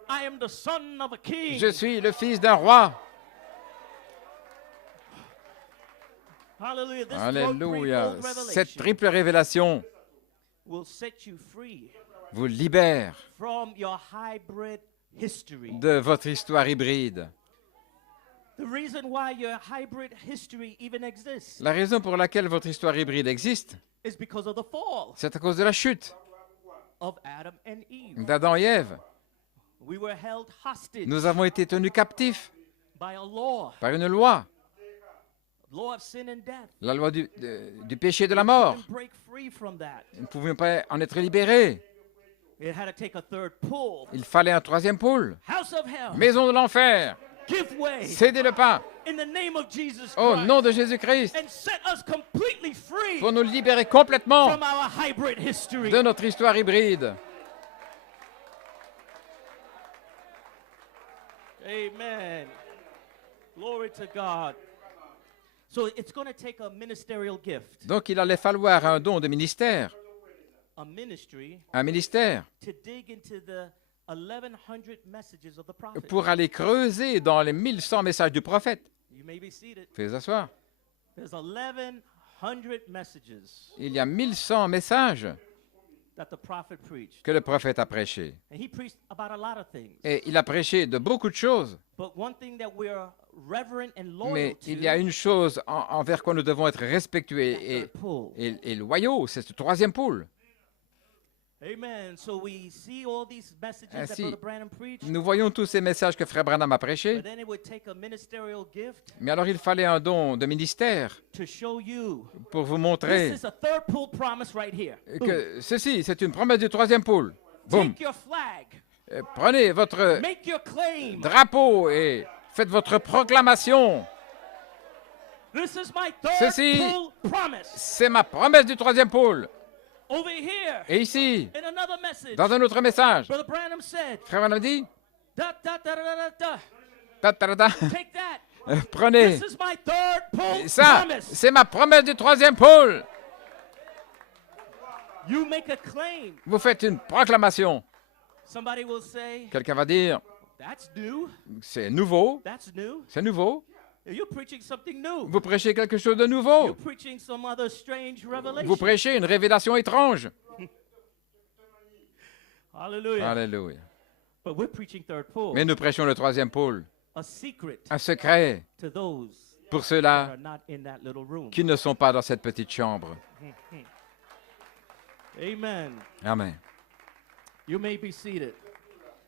I am the son of a king. Je suis le fils d'un roi. Hallelujah. This Alléluia. threefold revelation Cette triple révélation will set you free vous libère from your hybrid history. de votre histoire hybride. The reason why your hybrid history even exists La raison pour laquelle votre histoire hybride existe, is because of the fall c'est à cause de la chute of Adam and Eve. d'Adam et Ève. We were held hostage Nous avons été tenus captifs by a law, par une loi, law of sin and death. la loi du péché et de la mort. Couldn't break free from that. Nous ne pouvions pas en être libérés. It had to take a third pull. Il fallait un troisième pôle. House of hell, Maison de l'enfer, give way cédez le pas in the name of Jesus au Christ nom de Jésus-Christ and set us completely free pour nous libérer complètement from our hybrid history. de notre histoire hybride. Amen. Glory to God. So it's going to take a ministerial gift, Donc il allait falloir un don de ministère, a ministry, un ministère, to dig into the 1100 messages of the prophet. pour aller creuser dans les 1100 messages du prophète. You may be seated. Faites asseoir. There's 1100 messages Il y a 1100 messages that the prophet preached. que le prophète a prêché. And he preached about a lot of things. Et il a prêché de beaucoup de choses. But one thing that we're reverent and loyal Mais to il y a une chose envers quoi nous devons être respectueux is et, the pull. et loyaux, c'est ce troisième pôle. Amen. So we see all these messages that Ainsi, Brother Branham preached. Nous voyons tous ces messages que Frère Branham a prêchés, But then it would take a ministerial gift mais alors il fallait un don de ministère to show you. pour vous This montrer is a third pull promise right here. Boom. que ceci, c'est une promesse du troisième pôle. Boum. Take your flag. Prenez votre Make your claim. drapeau et faites votre proclamation. This is my third Ceci- pull promise. C'est ma promesse du troisième pôle. Over here, Et ici, in another message, dans un autre message, Brother Branham said, Frère Branham dit, da, da, da, da, da, da, ta, ta, ta, take that. prenez This is my third pull ça, promise. c'est ma promesse du troisième pôle. You make a claim. Vous faites une proclamation. Somebody will say, Quelqu'un va dire, that's new. c'est nouveau, That's new. c'est nouveau. You're preaching something new. Vous prêchez quelque chose de You're nouveau. preaching some other strange revelation. Vous prêchez une révélation étrange. Hallelujah. Alléluia. But we're preaching third pull. Mais nous prêchons le troisième pôle. A secret Un secret to those pour that ceux-là are not in that little room. qui ne sont pas dans cette petite chambre. Amen. Amen. You may be seated.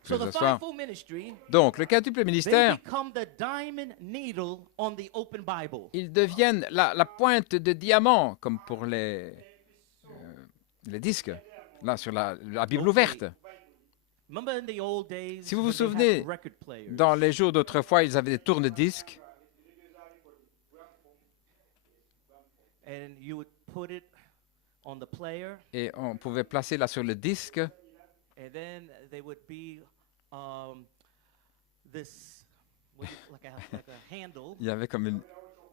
So Veuillez the asseoir. fivefold ministry, Donc, le quintuple they ministère, become the diamond needle on the open Bible. ils deviennent la pointe de diamant, comme pour les disques, là, sur la Bible Okay. ouverte. Remember in the old days, Si vous vous when they had souvenez, record players, Dans les jours d'autrefois, ils avaient des tourne-disques and you would put it on the player, et on pouvait placer là sur le disque. and then they would be this like a handle Il y avait comme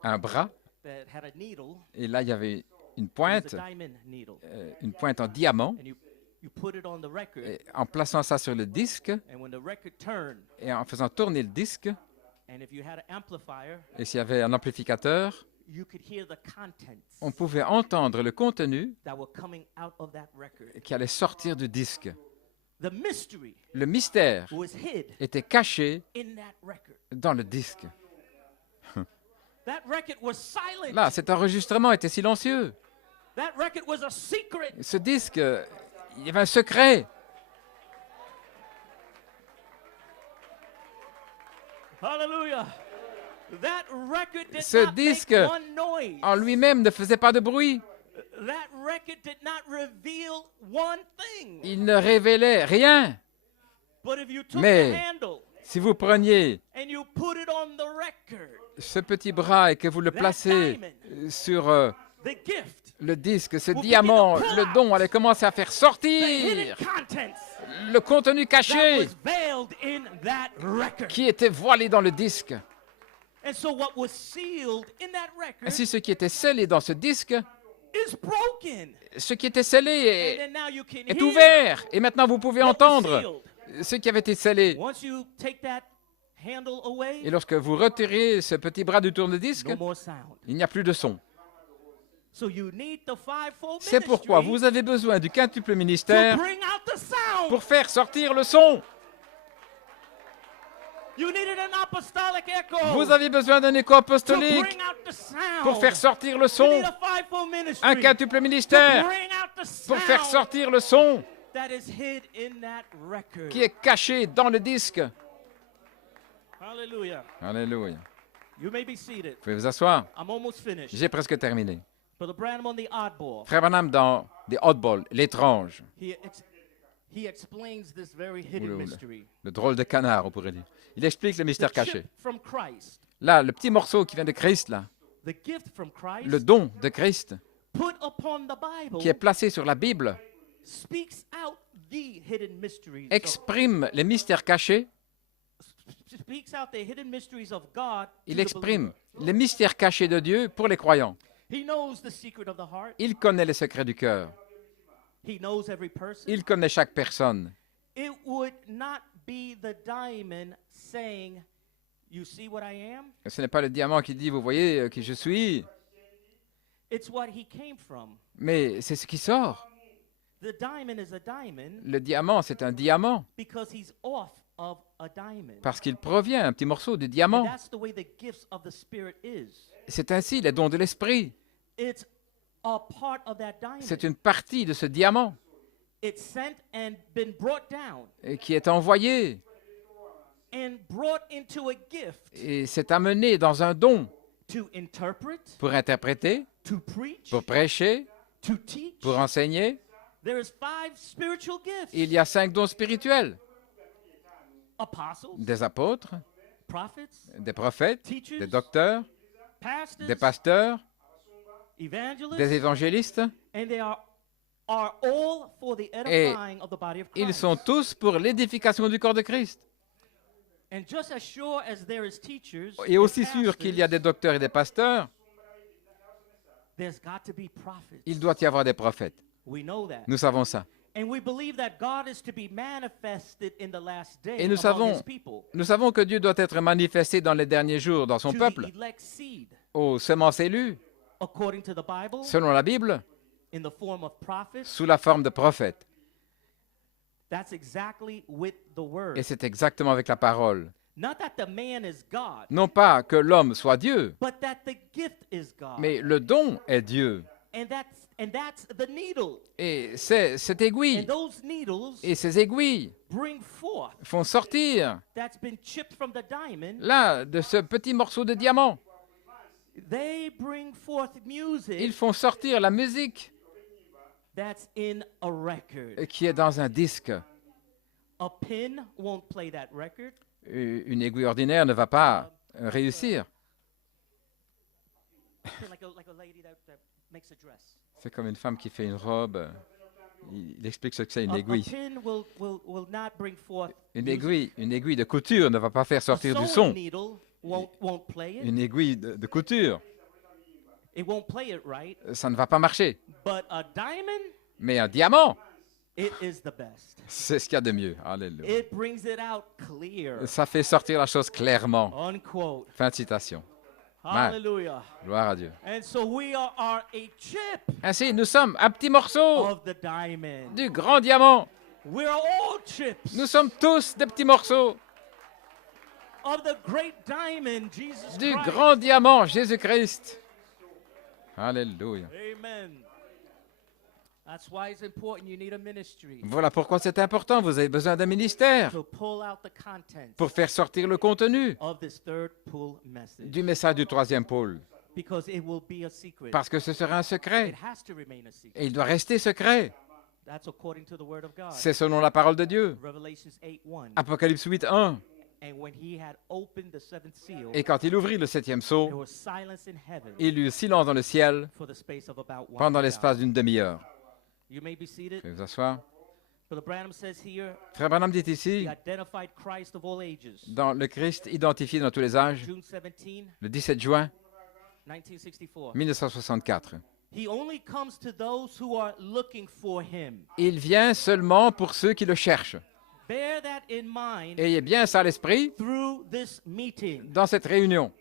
un bras that had a needle. et là, il y avait une It was pointe, a diamond needle, une pointe en diamant. and you put it on the record, Et en plaçant ça sur le disque and when the record turned, et en faisant tourner le disque, and if you had an amplifier, et s'il y avait un amplificateur, you could hear the contents on pouvait entendre le contenu that were coming out of that record. qui allait sortir du disque. The mystery Le mystère was hid était caché in that record. dans le disque. That record was silent. Là, cet enregistrement était silencieux. That record was a secret. Ce disque, il y avait un secret. Hallelujah. That record did Ce not disque make one noise. En lui-même ne faisait pas de bruit. That record did not reveal one thing. Il ne révélait rien. But if you took Mais- the handle Si vous preniez and you put it on the record, ce petit bras et que vous le placez sur the gift, le disque, ce will begin diamant, to pull le out don allait commencer à faire the sortir hidden contents le contenu that caché was veiled in that record. qui était voilé dans le disque. And so what was sealed in that record Ainsi, ce qui était scellé dans ce disque, is broken. ce qui était scellé And est, then now you can est hear ouvert. Et maintenant, vous pouvez what was entendre sealed. ce qui avait été scellé. Once you take that handle away, Et lorsque vous retirez ce petit bras du tourne-disque, no more sound. il n'y a plus de son. So you need the fivefold C'est pourquoi ministry vous avez besoin du quintuple to ministère bring out the sound. pour faire sortir le son. You needed an apostolic echo Vous avez besoin d'un écho to apostolique bring out the sound. pour faire sortir le You son. need a fivefold ministry Un quintuple to ministère bring out the pour faire sound sortir le son that is hid in that record. qui est caché dans le disque. Hallelujah. Alléluia. You may be seated. Vous pouvez vous asseoir. I'm almost finished. J'ai presque terminé. Brother Branham on the oddball. Frère Branham dans The Oddball, l'étrange, He explains this very hidden Oula, oula. mystery. le drôle de canard, on pourrait dire. Il explique le The mystère chip caché. from Christ, Là, le petit morceau qui vient de Christ, là, the gift from Christ, le don de Christ put upon the Bible, qui est placé sur la Bible, speaks out the hidden mysteries. exprime les mystères cachés. Speaks out the hidden mysteries of God. Il to the exprime believer. les mystères cachés de Dieu pour les croyants. He knows the secret of the heart. Il connaît les secrets du cœur. He knows every person. Il connaît chaque personne. It would not be the diamond saying, "You see what I am?" Ce n'est pas le diamant qui dit, vous voyez qui je suis, It's what he came from. mais c'est ce qui sort. The diamond is a diamond Le diamant, c'est un diamant, because he's off of a diamond. parce qu'il provient, un petit morceau du And diamant. that's the way the gifts of the Spirit is. C'est ainsi les dons de l'Esprit. It's a part of that diamond. C'est une partie de ce diamant It's sent and been brought down qui est envoyé and brought into a gift et c'est amené dans un don to interpret, pour interpréter, to preach, pour prêcher, to teach. pour enseigner. There is 5 spiritual gifts. Il y a 5 dons spirituels, Apostles, des apôtres, prophets, des prophètes, teachers, des docteurs, pastors, des pasteurs, evangelists, des évangélistes. and they are all for the edifying of the body of Christ. Ils sont tous pour l'édification du corps de Christ. And just as sure as there is teachers Et aussi and sûr qu'il y a des pastors, docteurs et des pasteurs, there's got to be prophets. il doit y avoir des prophètes. We know that. Nous savons ça. And we believe that God is to be manifested in the last day Et nous among savons, his people nous savons que Dieu doit être manifesté dans les derniers jours dans son to peuple, the elect seed, aux semences élues, according to the Bible, selon la Bible, in the form of prophets. sous la forme de prophètes. That's exactly with the word. Et c'est exactement avec la parole. Not that the man is God, Non pas que l'homme soit Dieu, but that the gift is God. mais le don est Dieu. And that's the needle. Et c'est cette aiguille And those needles et ces aiguilles bring forth font sortir, that's been chipped from the diamond. là, de ce petit morceau de diamant, They bring forth music ils font sortir la musique that's in a record. qui est dans un disque. A pin won't play that record. Une aiguille ordinaire ne va pas réussir. Like a lady that makes a dress. C'est comme une femme qui fait une robe. Il explique ce que c'est une A aiguille. pin will not bring forth Une music. aiguille de couture ne va pas faire A sortir du sewing son. needle won't play it. Une aiguille de couture, It won't play it right. ça ne va pas marcher. But a diamond, Mais un diamant, it is the best. c'est ce qu'il y a de mieux. Alléluia. It brings it out clear. Ça fait sortir la chose clairement. Unquote. Fin de citation. Hallelujah. Gloire à Dieu. And so we are a chip Ainsi, nous sommes un petit morceau of the diamond. du grand diamant. We are all chips Nous sommes tous des petits morceaux of the great diamond, Jesus du Christ. grand diamant, Jésus-Christ. Alléluia. Amen. That's why it's important. You need a ministry Voilà pourquoi c'est important. Vous avez besoin d'un ministère to pull out the contents pour faire sortir le contenu of this third pull message, du message du troisième pôle. because it will be a secret. Parce que ce sera un secret. It has to remain a secret. Et il doit rester secret. That's according to the word of God. C'est selon la parole de Dieu. Revelations 8:1. Apocalypse 8, 1. And when he had opened the seventh seal, Et quand il ouvrit le septième there sceau, was silence in heaven il y eut silence dans le ciel for the space of about 1 pendant hour. l'espace d'une demi-heure. You may be seated. Veuillez vous asseoir. Brother Branham says here, Frère Branham dit he ici, identified Christ of all ages. dans le Christ identifié dans tous les âges, June 17, le 17 juin 1964. 1964. He only comes to those who are looking for him. Il vient seulement pour ceux qui le cherchent. Bear that in mind Ayez bien ça à l'esprit through this meeting. dans cette réunion.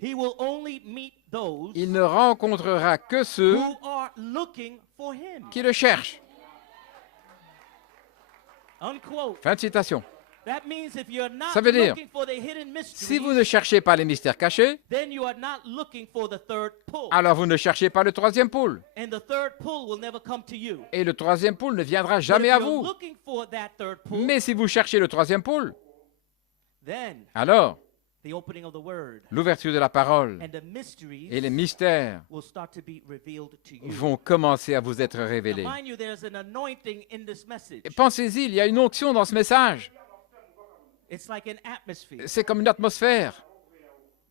He will only meet those Il ne rencontrera que ceux who are looking for him. qui le cherchent. Unquote. Fin de citation. That means if you're not Ça veut dire, looking for the hidden Si vous mysteries, ne cherchez pas les mystères cachés, then you are not looking for the third pull. alors vous ne cherchez pas le troisième pôle. And the third pull will never come to you. Et le troisième pôle ne viendra But jamais if à you're vous. looking for that third pull, Mais si vous cherchez le troisième pôle, then alors the opening of the word l'ouverture de la parole and the mysteries et les mystères will start to be revealed to you. vont commencer à vous être Now, révélés. mind you, there's an anointing in this message. Et pensez-y, il y a une onction dans ce message. It's like an atmosphere. C'est comme une atmosphère.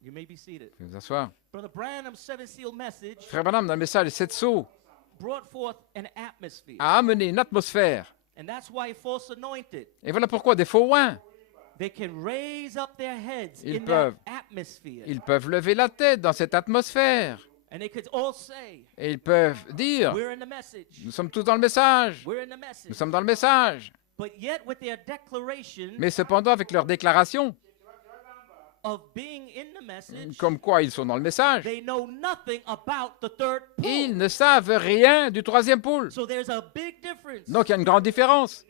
You may be seated. Veuillez vous asseoir. Brother Branham's seven seal message Frère Branham, dans le message des 7 sceaux, brought forth an atmosphere. a amené une atmosphère. And that's why false anointed, Et voilà pourquoi des faux oins, they can raise up their heads Ils in peuvent. that atmosphere. ils peuvent lever la tête dans cette atmosphère. And they could all say, Et ils peuvent dire, we're in the message. nous sommes tous dans le message. We're in the Nous message. sommes dans le message. But yet with their declaration Mais cependant, avec leur déclaration, of being in the message, comme quoi ils sont dans le message, they know nothing about the third ils pull. ne savent rien du troisième pôle. So there's a big difference Donc il y a une grande différence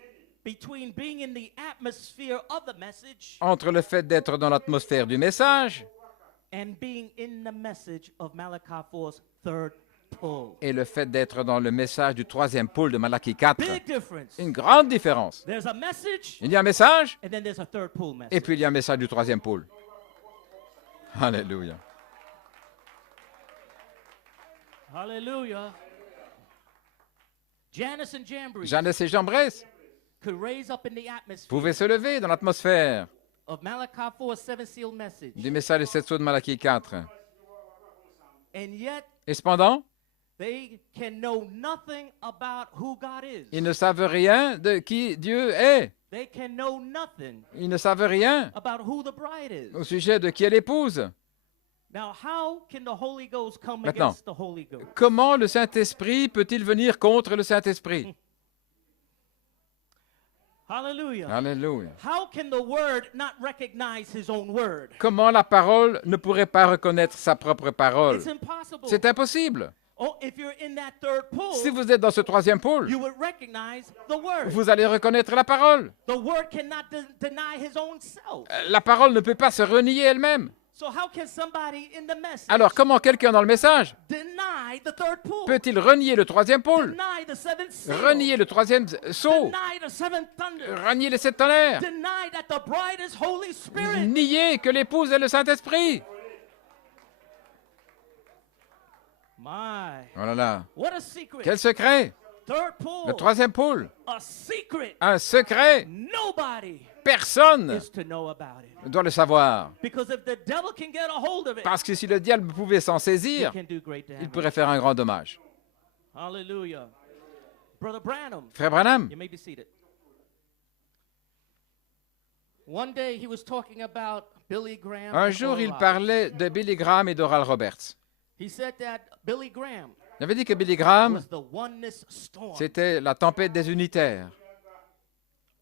between being in the atmosphere of the message entre le fait d'être dans l'atmosphère du message and being in the message of Malachi 4's third pull. et le fait d'être dans le message du troisième pôle de Malachie 4. Big difference. Une grande différence. There's a message Il y a un message and then there's a third pull message. et puis il y a un message du troisième pôle. Alléluia. Hallelujah. Janice and Jambres Jeanne et Jambres could raise up in the atmosphere pouvaient se lever dans l'atmosphère of Malachi 4's seven seal message. du message des 7 sceaux de Malachie 4. And yet Et cependant, they can know nothing about who God is. ils ne savent rien de qui Dieu est. They can know nothing Ils ne savent rien about who the bride is. au sujet de qui est l'épouse. Now, how can the Holy Ghost come Maintenant. against the Holy Ghost? Comment le Saint-Esprit peut-il venir contre le Saint-Esprit? Hallelujah. Alléluia. How can the Word not recognize His own Word? Comment la parole ne pourrait pas reconnaître sa propre parole? It's impossible. C'est impossible. Oh, if you're in that third pull, Si vous êtes dans ce troisième pôle, you would recognize the Word. vous allez reconnaître la parole. The Word cannot deny His own self. La parole ne peut pas se renier elle-même. So how can somebody in the message Alors comment quelqu'un dans le message deny the third pull? peut-il renier le troisième pôle, Deny the seventh seal? renier le troisième sceau, Deny the seventh thunder? renier les 7 tonnerres, Deny that the bride is Holy Spirit? nier que l'épouse est le Saint-Esprit? My, Oh là là, what a secret. quel secret! Third pull. Le troisième pôle, A secret. un secret, Nobody personne is to know about it. doit le savoir. Because if the devil can get a hold of it, Parce que si le diable pouvait s'en he saisir, can do great il damage. pourrait faire un grand dommage. Hallelujah. Brother Branham, Frère Branham, you may be seated. One day he was talking about Billy Graham. un and jour Oral il Roberts. parlait de Billy Graham et d'Oral Roberts. He said that Billy Graham Il avait dit que Billy Graham, was the oneness storm, c'était la tempête des unitaires,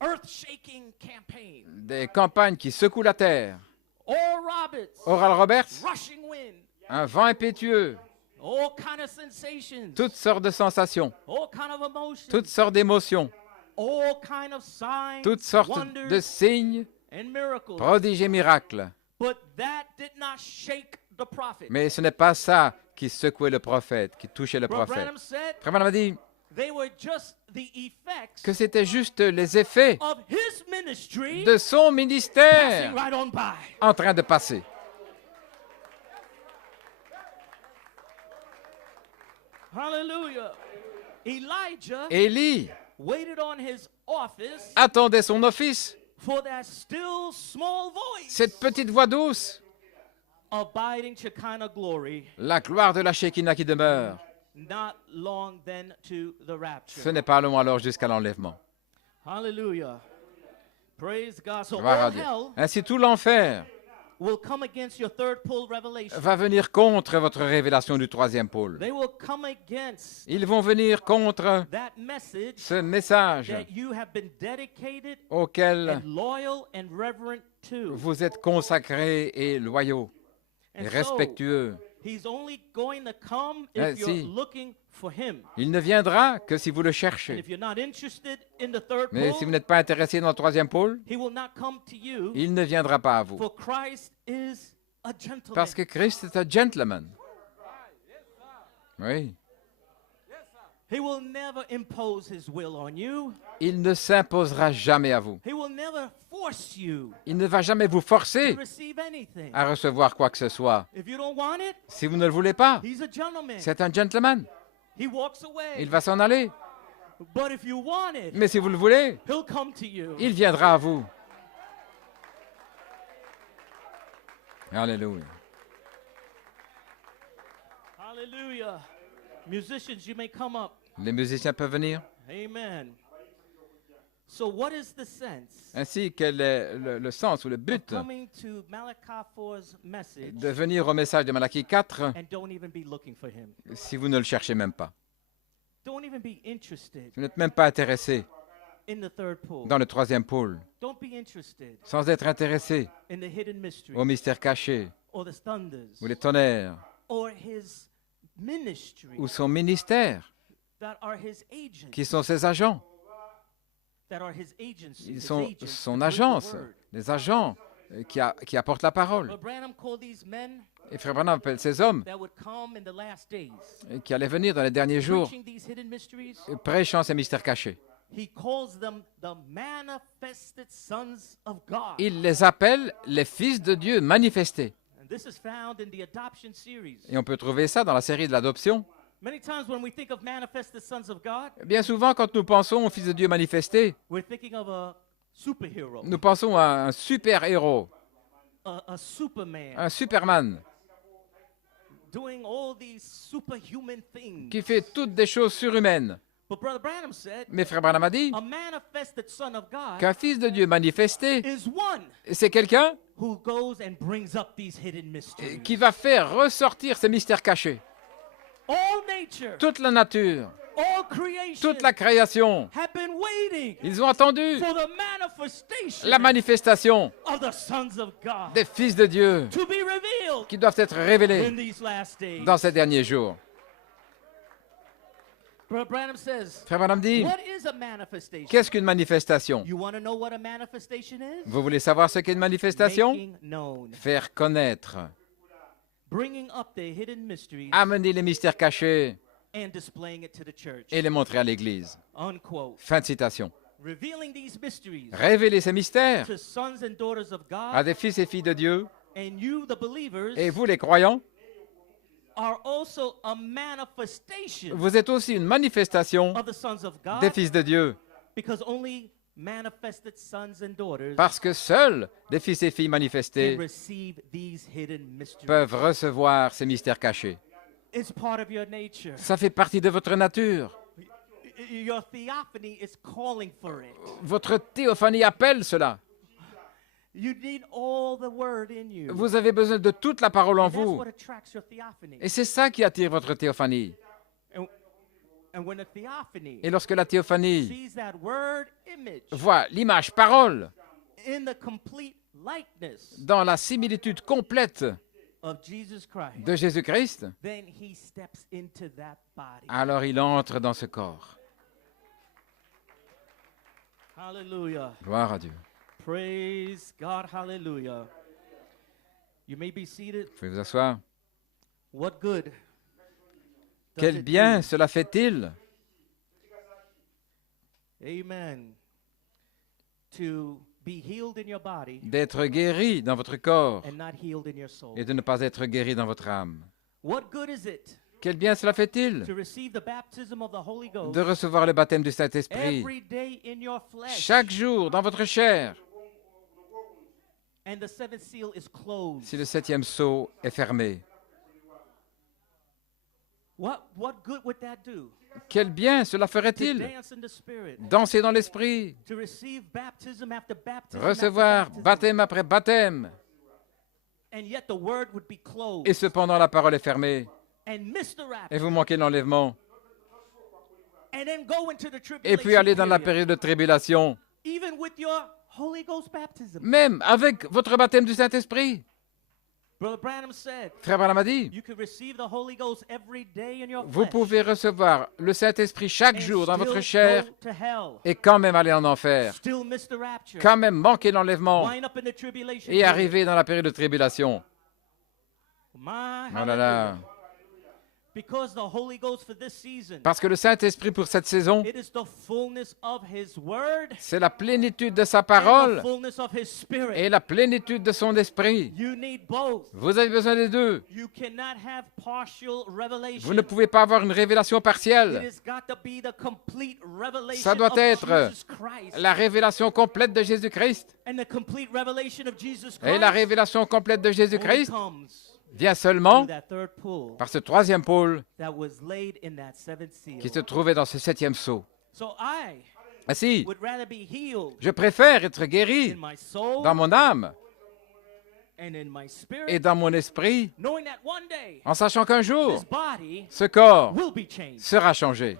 earth-shaking campaign. des campagnes qui secouent la terre. Oral Roberts, Oral Roberts, rushing wind, un vent impétueux, all kind of sensations, toutes sortes de sensations, all kind of emotions, toutes sortes d'émotions, all kind of signs, toutes sortes wonders, de signes, and miracles. prodiges et miracles. But that did not shake the prophet. Mais ce n'est pas ça qui secouait le prophète, qui touchait le Brother prophète. Branham said Frère Branham a dit they were just the effects que c'était juste les effets of his ministry de son passing ministère right on by. en train de passer. Hallelujah. Elijah Élie waited on his office attendait son office for that still small voice. Cette petite voix douce, Abiding Shekinah glory, la gloire de la Shekinah qui demeure. not long then to the rapture. Ce n'est pas long alors jusqu'à l'enlèvement. Hallelujah. Praise God. So Gloire à all Dieu. hell Ainsi, tout l'enfer will come against your third pole revelation. va venir contre votre révélation du troisième pôle. They will come against Ils vont venir contre that message ce message that you have been dedicated auquel and loyal and reverent to. vous êtes consacrés et loyaux et And so, respectueux. he's only going to come Eh, if you're si. looking for him. Il ne viendra que si vous le And cherchez. if you're not interested in the third Mais si vous pole, n'êtes pas intéressé dans le troisième pôle, he will not come to you, il ne viendra pas à vous. for Christ is a gentleman. Parce que Christ est un gentleman. Oui. He will never impose his will on you. Il ne s'imposera jamais à vous. He will never force you Il ne va jamais vous to forcer receive anything. à recevoir quoi que ce soit. If you don't want it, Si vous ne le voulez pas, he's a gentleman. c'est un gentleman. He walks away. Il va s'en aller. But if you want it, Mais si vous le voulez, he'll come to you. il viendra à vous. Alléluia. Hallelujah. Musicians, you may come up. Les musiciens peuvent venir. Amen. So what is the sense Ainsi, quel est le sens ou le of but coming to Malachi 4's message de venir au message de Malachie 4 and don't even be looking for him? si vous ne le cherchez même pas? Don't even be interested Si vous n'êtes même pas intéressé in the third pole. dans le troisième pôle, Don't be interested sans être intéressé in the hidden mystery aux mystères cachés, or the thunders ou les tonnerres, or his ministry ou son ministère, that are his agents, qui sont ses agents. that are his agencies, Ils his sont agents son to bring the agence, word. les agents qui apportent la parole. But Branham called these men Et Frère Branham appelle ces hommes that would come in the last days, qui allaient venir dans les derniers jours preaching these hidden mysteries. prêchant ces mystères cachés. He calls them the manifested sons of God. Il les appelle les fils de Dieu manifestés. And this is found in the adoption series. Et on peut trouver ça dans la série de l'adoption. Many times when we think of manifested sons of God, Bien souvent, quand nous pensons aux fils de Dieu manifestés, we're thinking of a superhero, nous pensons à un super-héros, a Superman, un Superman, doing all these superhuman things. qui fait toutes des choses surhumaines. But Brother Branham said, Mais Frère Branham a dit a manifested son of God qu'un fils de Dieu manifesté, is one c'est quelqu'un who goes and brings up these hidden mysteries. qui va faire ressortir ces mystères cachés. All nature, Toute la nature, all creation toute la création, have been waiting ils ont attendu for the manifestation la manifestation of the sons of God des fils de Dieu to be revealed qui doivent être révélés in these last days. dans ces derniers jours. Brother Branham says, Frère Branham dit, what is a manifestation? qu'est-ce qu'une manifestation? You want to know what a manifestation is? Vous voulez savoir ce qu'est une manifestation? Making known, Faire connaître, bringing up the hidden mysteries amener les mystères cachés and displaying it to the church. et les montrer à l'Église. Unquote. Fin de citation. Revealing these mysteries Révéler ces mystères to sons and daughters of à God, des fils et filles de Dieu, and you, the believers, et vous les croyants, are also a manifestation vous êtes aussi une manifestation of the sons of God, des fils de Dieu, because only manifested sons and daughters parce que seuls les fils et filles can manifestés receive these hidden mysteries. peuvent recevoir ces mystères cachés. It's part of your nature. Ça fait partie de votre nature. Your theophany is calling for it. Votre théophanie appelle cela. You need all the word in you. Vous avez besoin de toute la parole en And that's vous. what attracts your theophany. Et c'est ça qui attire votre théophanie. And when a theophany Et lorsque la théophanie sees that word image voit l'image parole in the complete likeness dans la similitude complète of Jesus Christ, de Jésus-Christ, then he steps into that body. alors il entre dans ce corps. Hallelujah. Gloire à Dieu. Praise God. Hallelujah. You may be seated. Vous pouvez vous asseoir. What good does Quel it bien do? cela fait-il Amen. To be healed in your body d'être guéri dans votre corps and not healed in your soul. et de ne pas être guéri dans votre âme? What good is it Quel bien cela fait-il to receive the baptism of the Holy Ghost de recevoir le baptême du Saint-Esprit every day in your flesh chaque jour dans votre chair and the seventh seal is closed, si le septième sceau est fermé? what good would that do? Quel bien cela To ferait-il? dance in the Spirit, Danser dans l'esprit, to receive baptism after baptism, recevoir after baptism, baptême après baptême, and yet the word would be closed, et cependant la parole est fermée, and miss the et rapture, vous manquez l'enlèvement, and then go into the et tribulation puis aller dans la period, période de tribulation, even with your Holy Ghost baptism. même avec votre baptême du Saint-Esprit. Brother Branham said, Frère Branham a dit, you can receive the Holy Ghost every day in your vous flesh pouvez recevoir le Saint-Esprit chaque and jour dans votre still chair go to hell, et quand même aller en enfer, still miss the rapture, quand même manquer l'enlèvement wind up in the tribulation et period. arriver dans la période de tribulation. My Oh là là. hallelujah. Because the Holy Ghost for this season, Parce que le Saint-Esprit pour cette saison, it is the fullness of His Word c'est la plénitude de sa and the parole fullness of His Spirit. et la plénitude de son esprit. You need both. Vous avez besoin des deux. You cannot have partial revelation. Vous ne pouvez pas avoir une révélation It partielle. has got to be the complete revelation Ça doit of être Jesus Christ. la révélation complète de Jésus-Christ. And the complete revelation of Jesus Christ Et la révélation complète de only Jésus-Christ comes vient through seulement that third pull par ce troisième pôle that was laid in that seventh seal. qui se trouvait dans ce septième sceau. So I Ainsi, would rather be healed je préfère être guéri in my soul dans mon âme and in my et spirit, dans mon esprit, knowing that one day en sachant qu'un jour, this body ce corps will be changed. sera changé.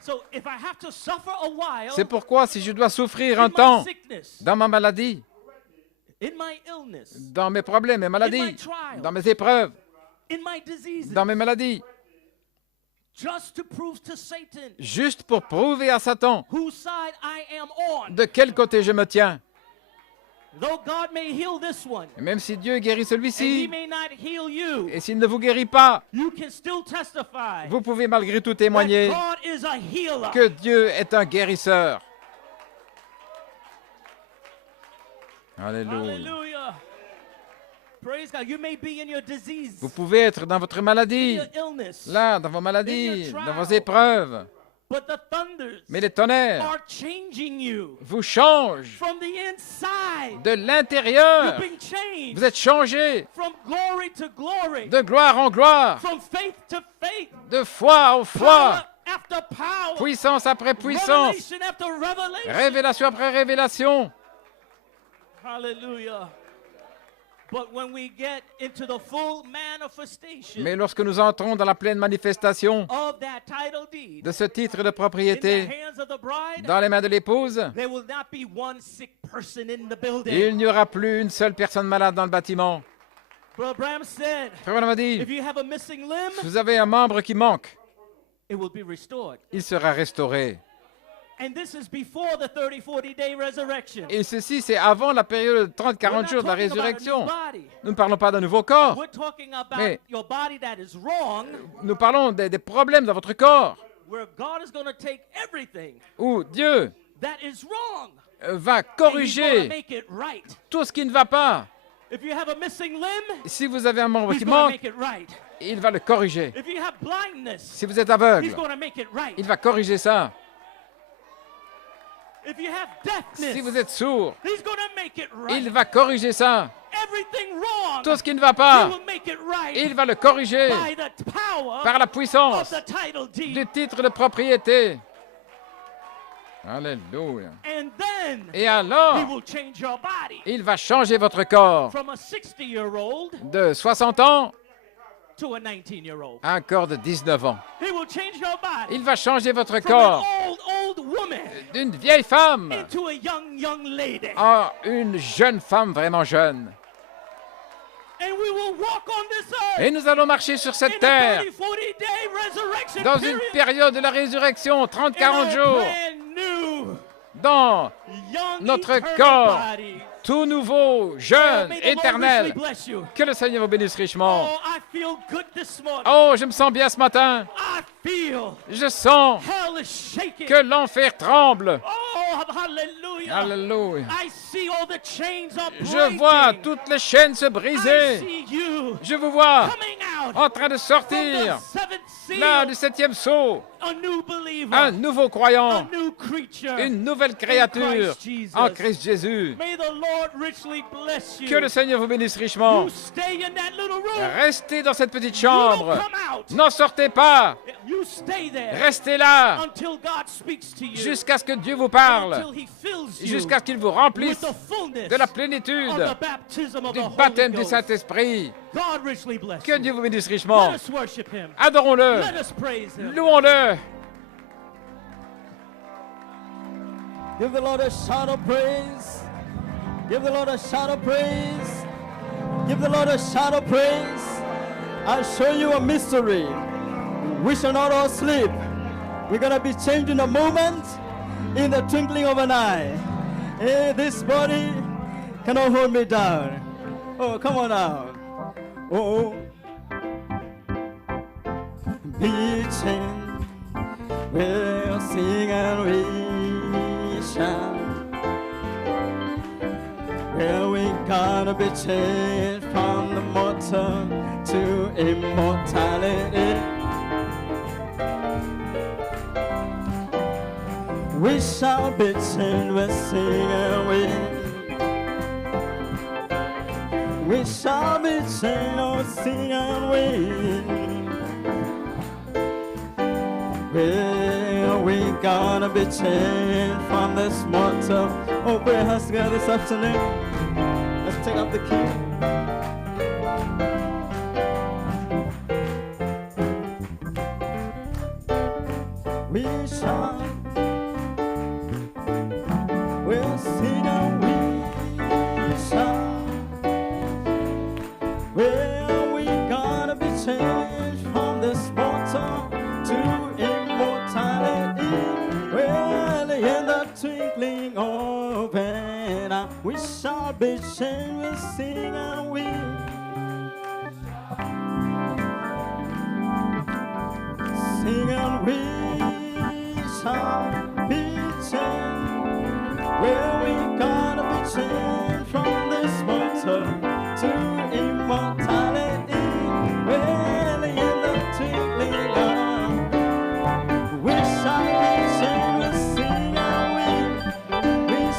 So if I have to suffer a while C'est pourquoi si je dois souffrir in un my temps sickness, dans ma maladie, in my illness, dans mes problèmes et maladies, dans mes épreuves, in my diseases, dans mes maladies, just to prove to Satan juste pour prouver à Satan whose side I am on. de quel côté je me tiens. Though God may heal this one, Et même si Dieu guérit and He celui-ci, may not heal you, et s'il ne vous guérit pas, you can still testify vous pouvez malgré tout that témoigner God is a healer. que Dieu est un guérisseur. Alléluia. Hallelujah. Praise God. You may be in your disease, Vous pouvez être dans votre in maladie, your illness, là, dans vos maladies, dans vos épreuves, but the thunders mais les tonnerres are changing you vous changent from the inside. de l'intérieur. You've been changed Vous êtes changés from glory to glory, de gloire en gloire, from faith to faith, de foi en power foi, after power, puissance après puissance, revelation after revelation. révélation après révélation. Hallelujah. But when we get into the full manifestation Mais lorsque nous entrons dans la pleine manifestation of that title deed de ce titre de in the propriété hands of the bride, dans les mains de l'épouse, there will not be one sick person in the building. il n'y aura plus une seule personne malade dans le bâtiment. Brother Branham said, Frère Branham a dit, if you have a missing limb, si vous avez un membre qui manque, it will be restored. il sera restauré. And this is before the 30-40 day resurrection. Et ceci, c'est avant la période de We're 30-40 not jours de la talking about a new résurrection. body. Nous ne parlons pas d'un nouveau corps. We're talking about Mais- your body that is wrong, Nous parlons des problèmes dans votre corps where God is going to take everything où Dieu that is wrong va and He's going to corriger make it right. tout ce qui ne va pas. If you have a missing limb, Si vous avez un membre He's qui going to manque, make it right. il va le corriger. If you have blindness, Si vous êtes He's aveugle, going to make it right. il va corriger ça. If you have Si vous deafness, êtes sourd, He's going to make it il right. va corriger ça. Everything wrong, Tout ce qui ne va He pas, will make it right il va le corriger by the power par la of puissance the title deed. du titre de propriété. Alléluia. And then Et He alors, will change your body il va changer votre corps from a 60-year-old de 60 ans to a 19-year-old. à un corps de 19 ans. He will change your body Il va changer votre from an corps old woman d'une vieille femme into a young lady. en une jeune femme vraiment jeune. And we will walk on this earth Et nous allons marcher sur in cette a terre 30-40 day resurrection dans une period période de la résurrection, in 30-40 a jours, brand new dans young notre eternal corps, body. tout nouveau, Oh, jeune, may the Lord éternel. richly bless you. Que le Seigneur vous bénisse richement. Oh, I feel good this morning. Oh, je me sens bien ce matin. I feel Je sens hell is shaking. que l'enfer tremble. Oh, hallelujah. Alléluia. I see all the chains are Je breaking. vois toutes les chaînes se I briser. see you Je vous vois coming out en train de from sortir the seventh seal. là du septième sceau. A new believer. Un nouveau A croyant, new creature une nouvelle in créature Christ Jesus. en Christ Jésus. May the Lord richly bless you. Que le Seigneur vous bénisse richement. You stay in that little room. Restez dans cette petite You don't chambre. come out. N'en sortez pas. You stay there Restez là until God speaks to you. jusqu'à ce que Dieu vous parle, Until he fills you jusqu'à ce qu'il vous with remplisse the fullness de la of plénitude the baptism of du the Holy baptême du Ghost. Saint-Esprit. God richly bless Que you. Dieu vous bénisse richement. Let us worship him. Adorons-le. Let us praise him. Louons-le. Give the Lord a shout of praise. Give the Lord a shout of praise. Give the Lord a shout of praise. I'll show you a mystery. We shall not all sleep. We're going to be changed in a moment, in the twinkling of an eye. Hey, this body cannot hold me down. Oh, come on now. Oh, be changed. We'll sing and we shout. Well, we gotta be changed from the mortal to immortality. We shall be changed, we'll sing and we shall be changed, oh, sing and well, we gonna be changed from this mortal. Oh, put your hands together this afternoon. Let's take up the key. We shall, we'll sing and we shall. Well, we gonna be changed from this mortal to immortality. Well, in the twinkling of an eye, we shall be changed. We'll sing and we sing and we shall be changed. Well, we gotta be changed from this mortal to immortality. Well, in the twinkling of we shall be changed, we'll sing and we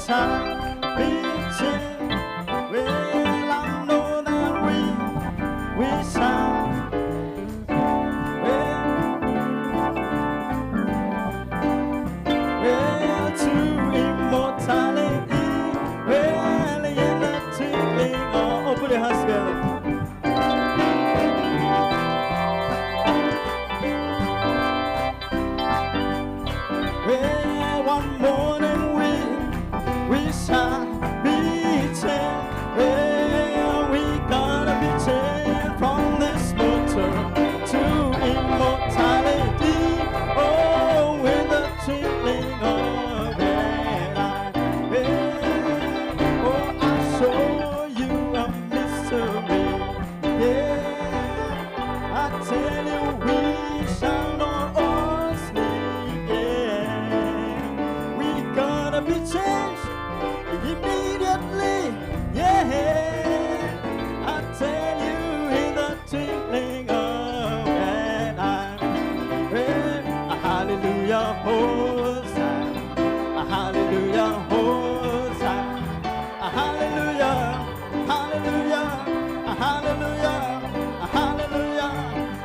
shall be changed. Well, I know that we shall. Well, to immortality. Well, in the twinkling of, oh, put your hands together. Well, one morning we shall be changed. Well, we gotta be changed from this mortal to immortality. Oh, with the twinkling of an eye. Well, oh, I'll show you a mystery. Yeah, I tell you, we shall not all sleep. Yeah, we gotta be changed immediately. Yeah, I tell you, in the twinkling of an eye. Well, hallelujah, Hosanna, hallelujah, Hosanna, hallelujah, hallelujah, hallelujah, hallelujah,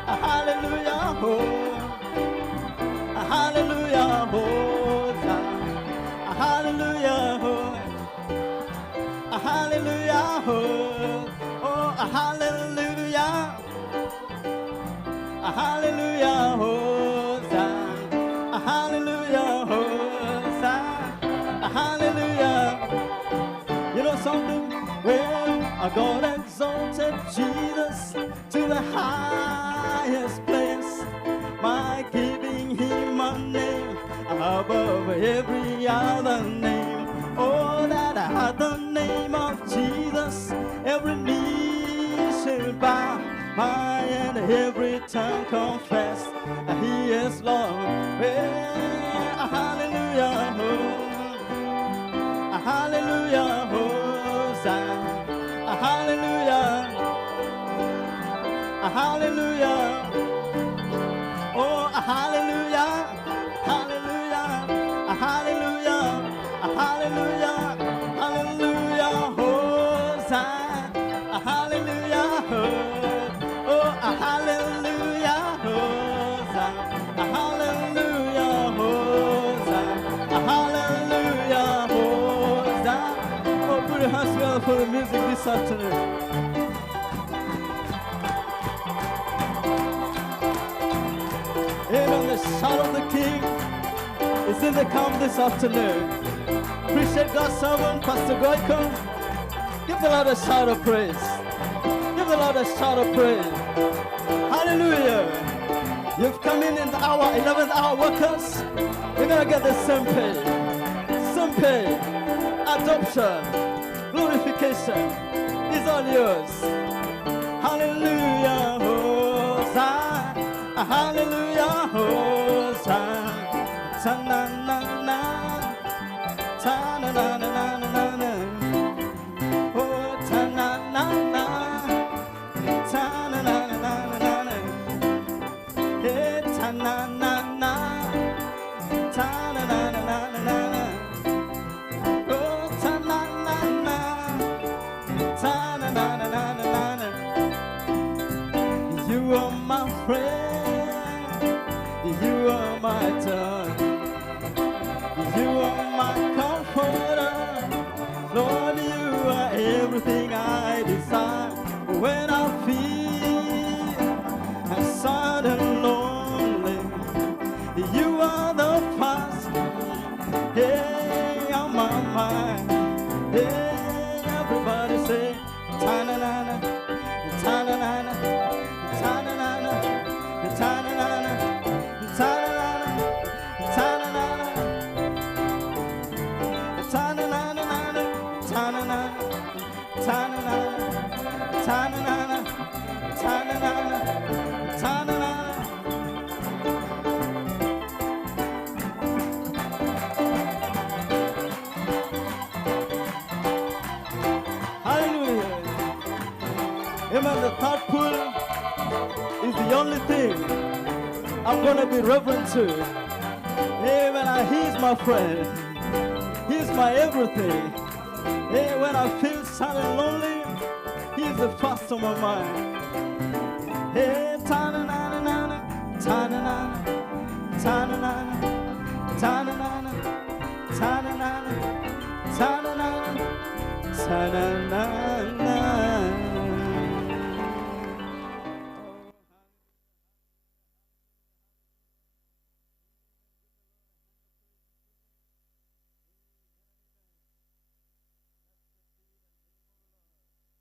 hallelujah, hallelujah, Hosanna, hallelujah, hallelujah, oh, hallelujah, hallelujah, Hosanna, hallelujah, Hosanna, hallelujah. You know something? Well, God exalted Jesus to the highest place by giving him a name above every other name. Oh, that at the name of Jesus, every knee shall bow, and every tongue confess that he is Lord. Well, hallelujah, hallelujah, Hosanna, hallelujah, hallelujah, oh, hallelujah, hallelujah, hallelujah. for the music this afternoon. Amen. The shout of the King is in the camp this afternoon. Appreciate God's servant, Pastor Goico. Give the Lord a shout of praise. Give the Lord a shout of praise. Hallelujah. You've come in the hour, 11th hour workers. You're going to get the same pay. Same pay. Adoption. Glorification is all yours. Hallelujah. Hosanna. Hallelujah. Hosanna. Ta-na-na-na. Ta-na-na-na-na-na-na. Oh, ta-na-na-na. Ta-na-na-na-na-na-na. Hey, ta-na-na-na. Ta-na-na-na-na-na-na. Oh, ta-na-na-na. Ta-na-na-na-na-na-na. You are my friend. You are my tongue. You are my comforter. Lord, you are everything I desire. When I feel sad and lonely, you are the first. Hey, on my mind. Hey, everybody say, ta-na-na-na, ta-na-na-na, ta-na-na-na, ta-na-na-na, ta-na-na-na, ta-na-na-na, ta-na-na-na-na, ta-na-na-na, ta-na-na-na, ta-na-na-na, ta-na-na-na, ta-na-na-na. Hallelujah. Amen. The third pool is the only thing I'm going to be reverent to. Amen. He's my friend. He's my everything. Hey, when I feel sad and lonely, He's the first on my mind. Hey, ta-na-na-na-na, ta-na-na-na, ta-na-na-na, ta-na-na-na, ta-na-na-na, ta-na-na-na, ta-na-na.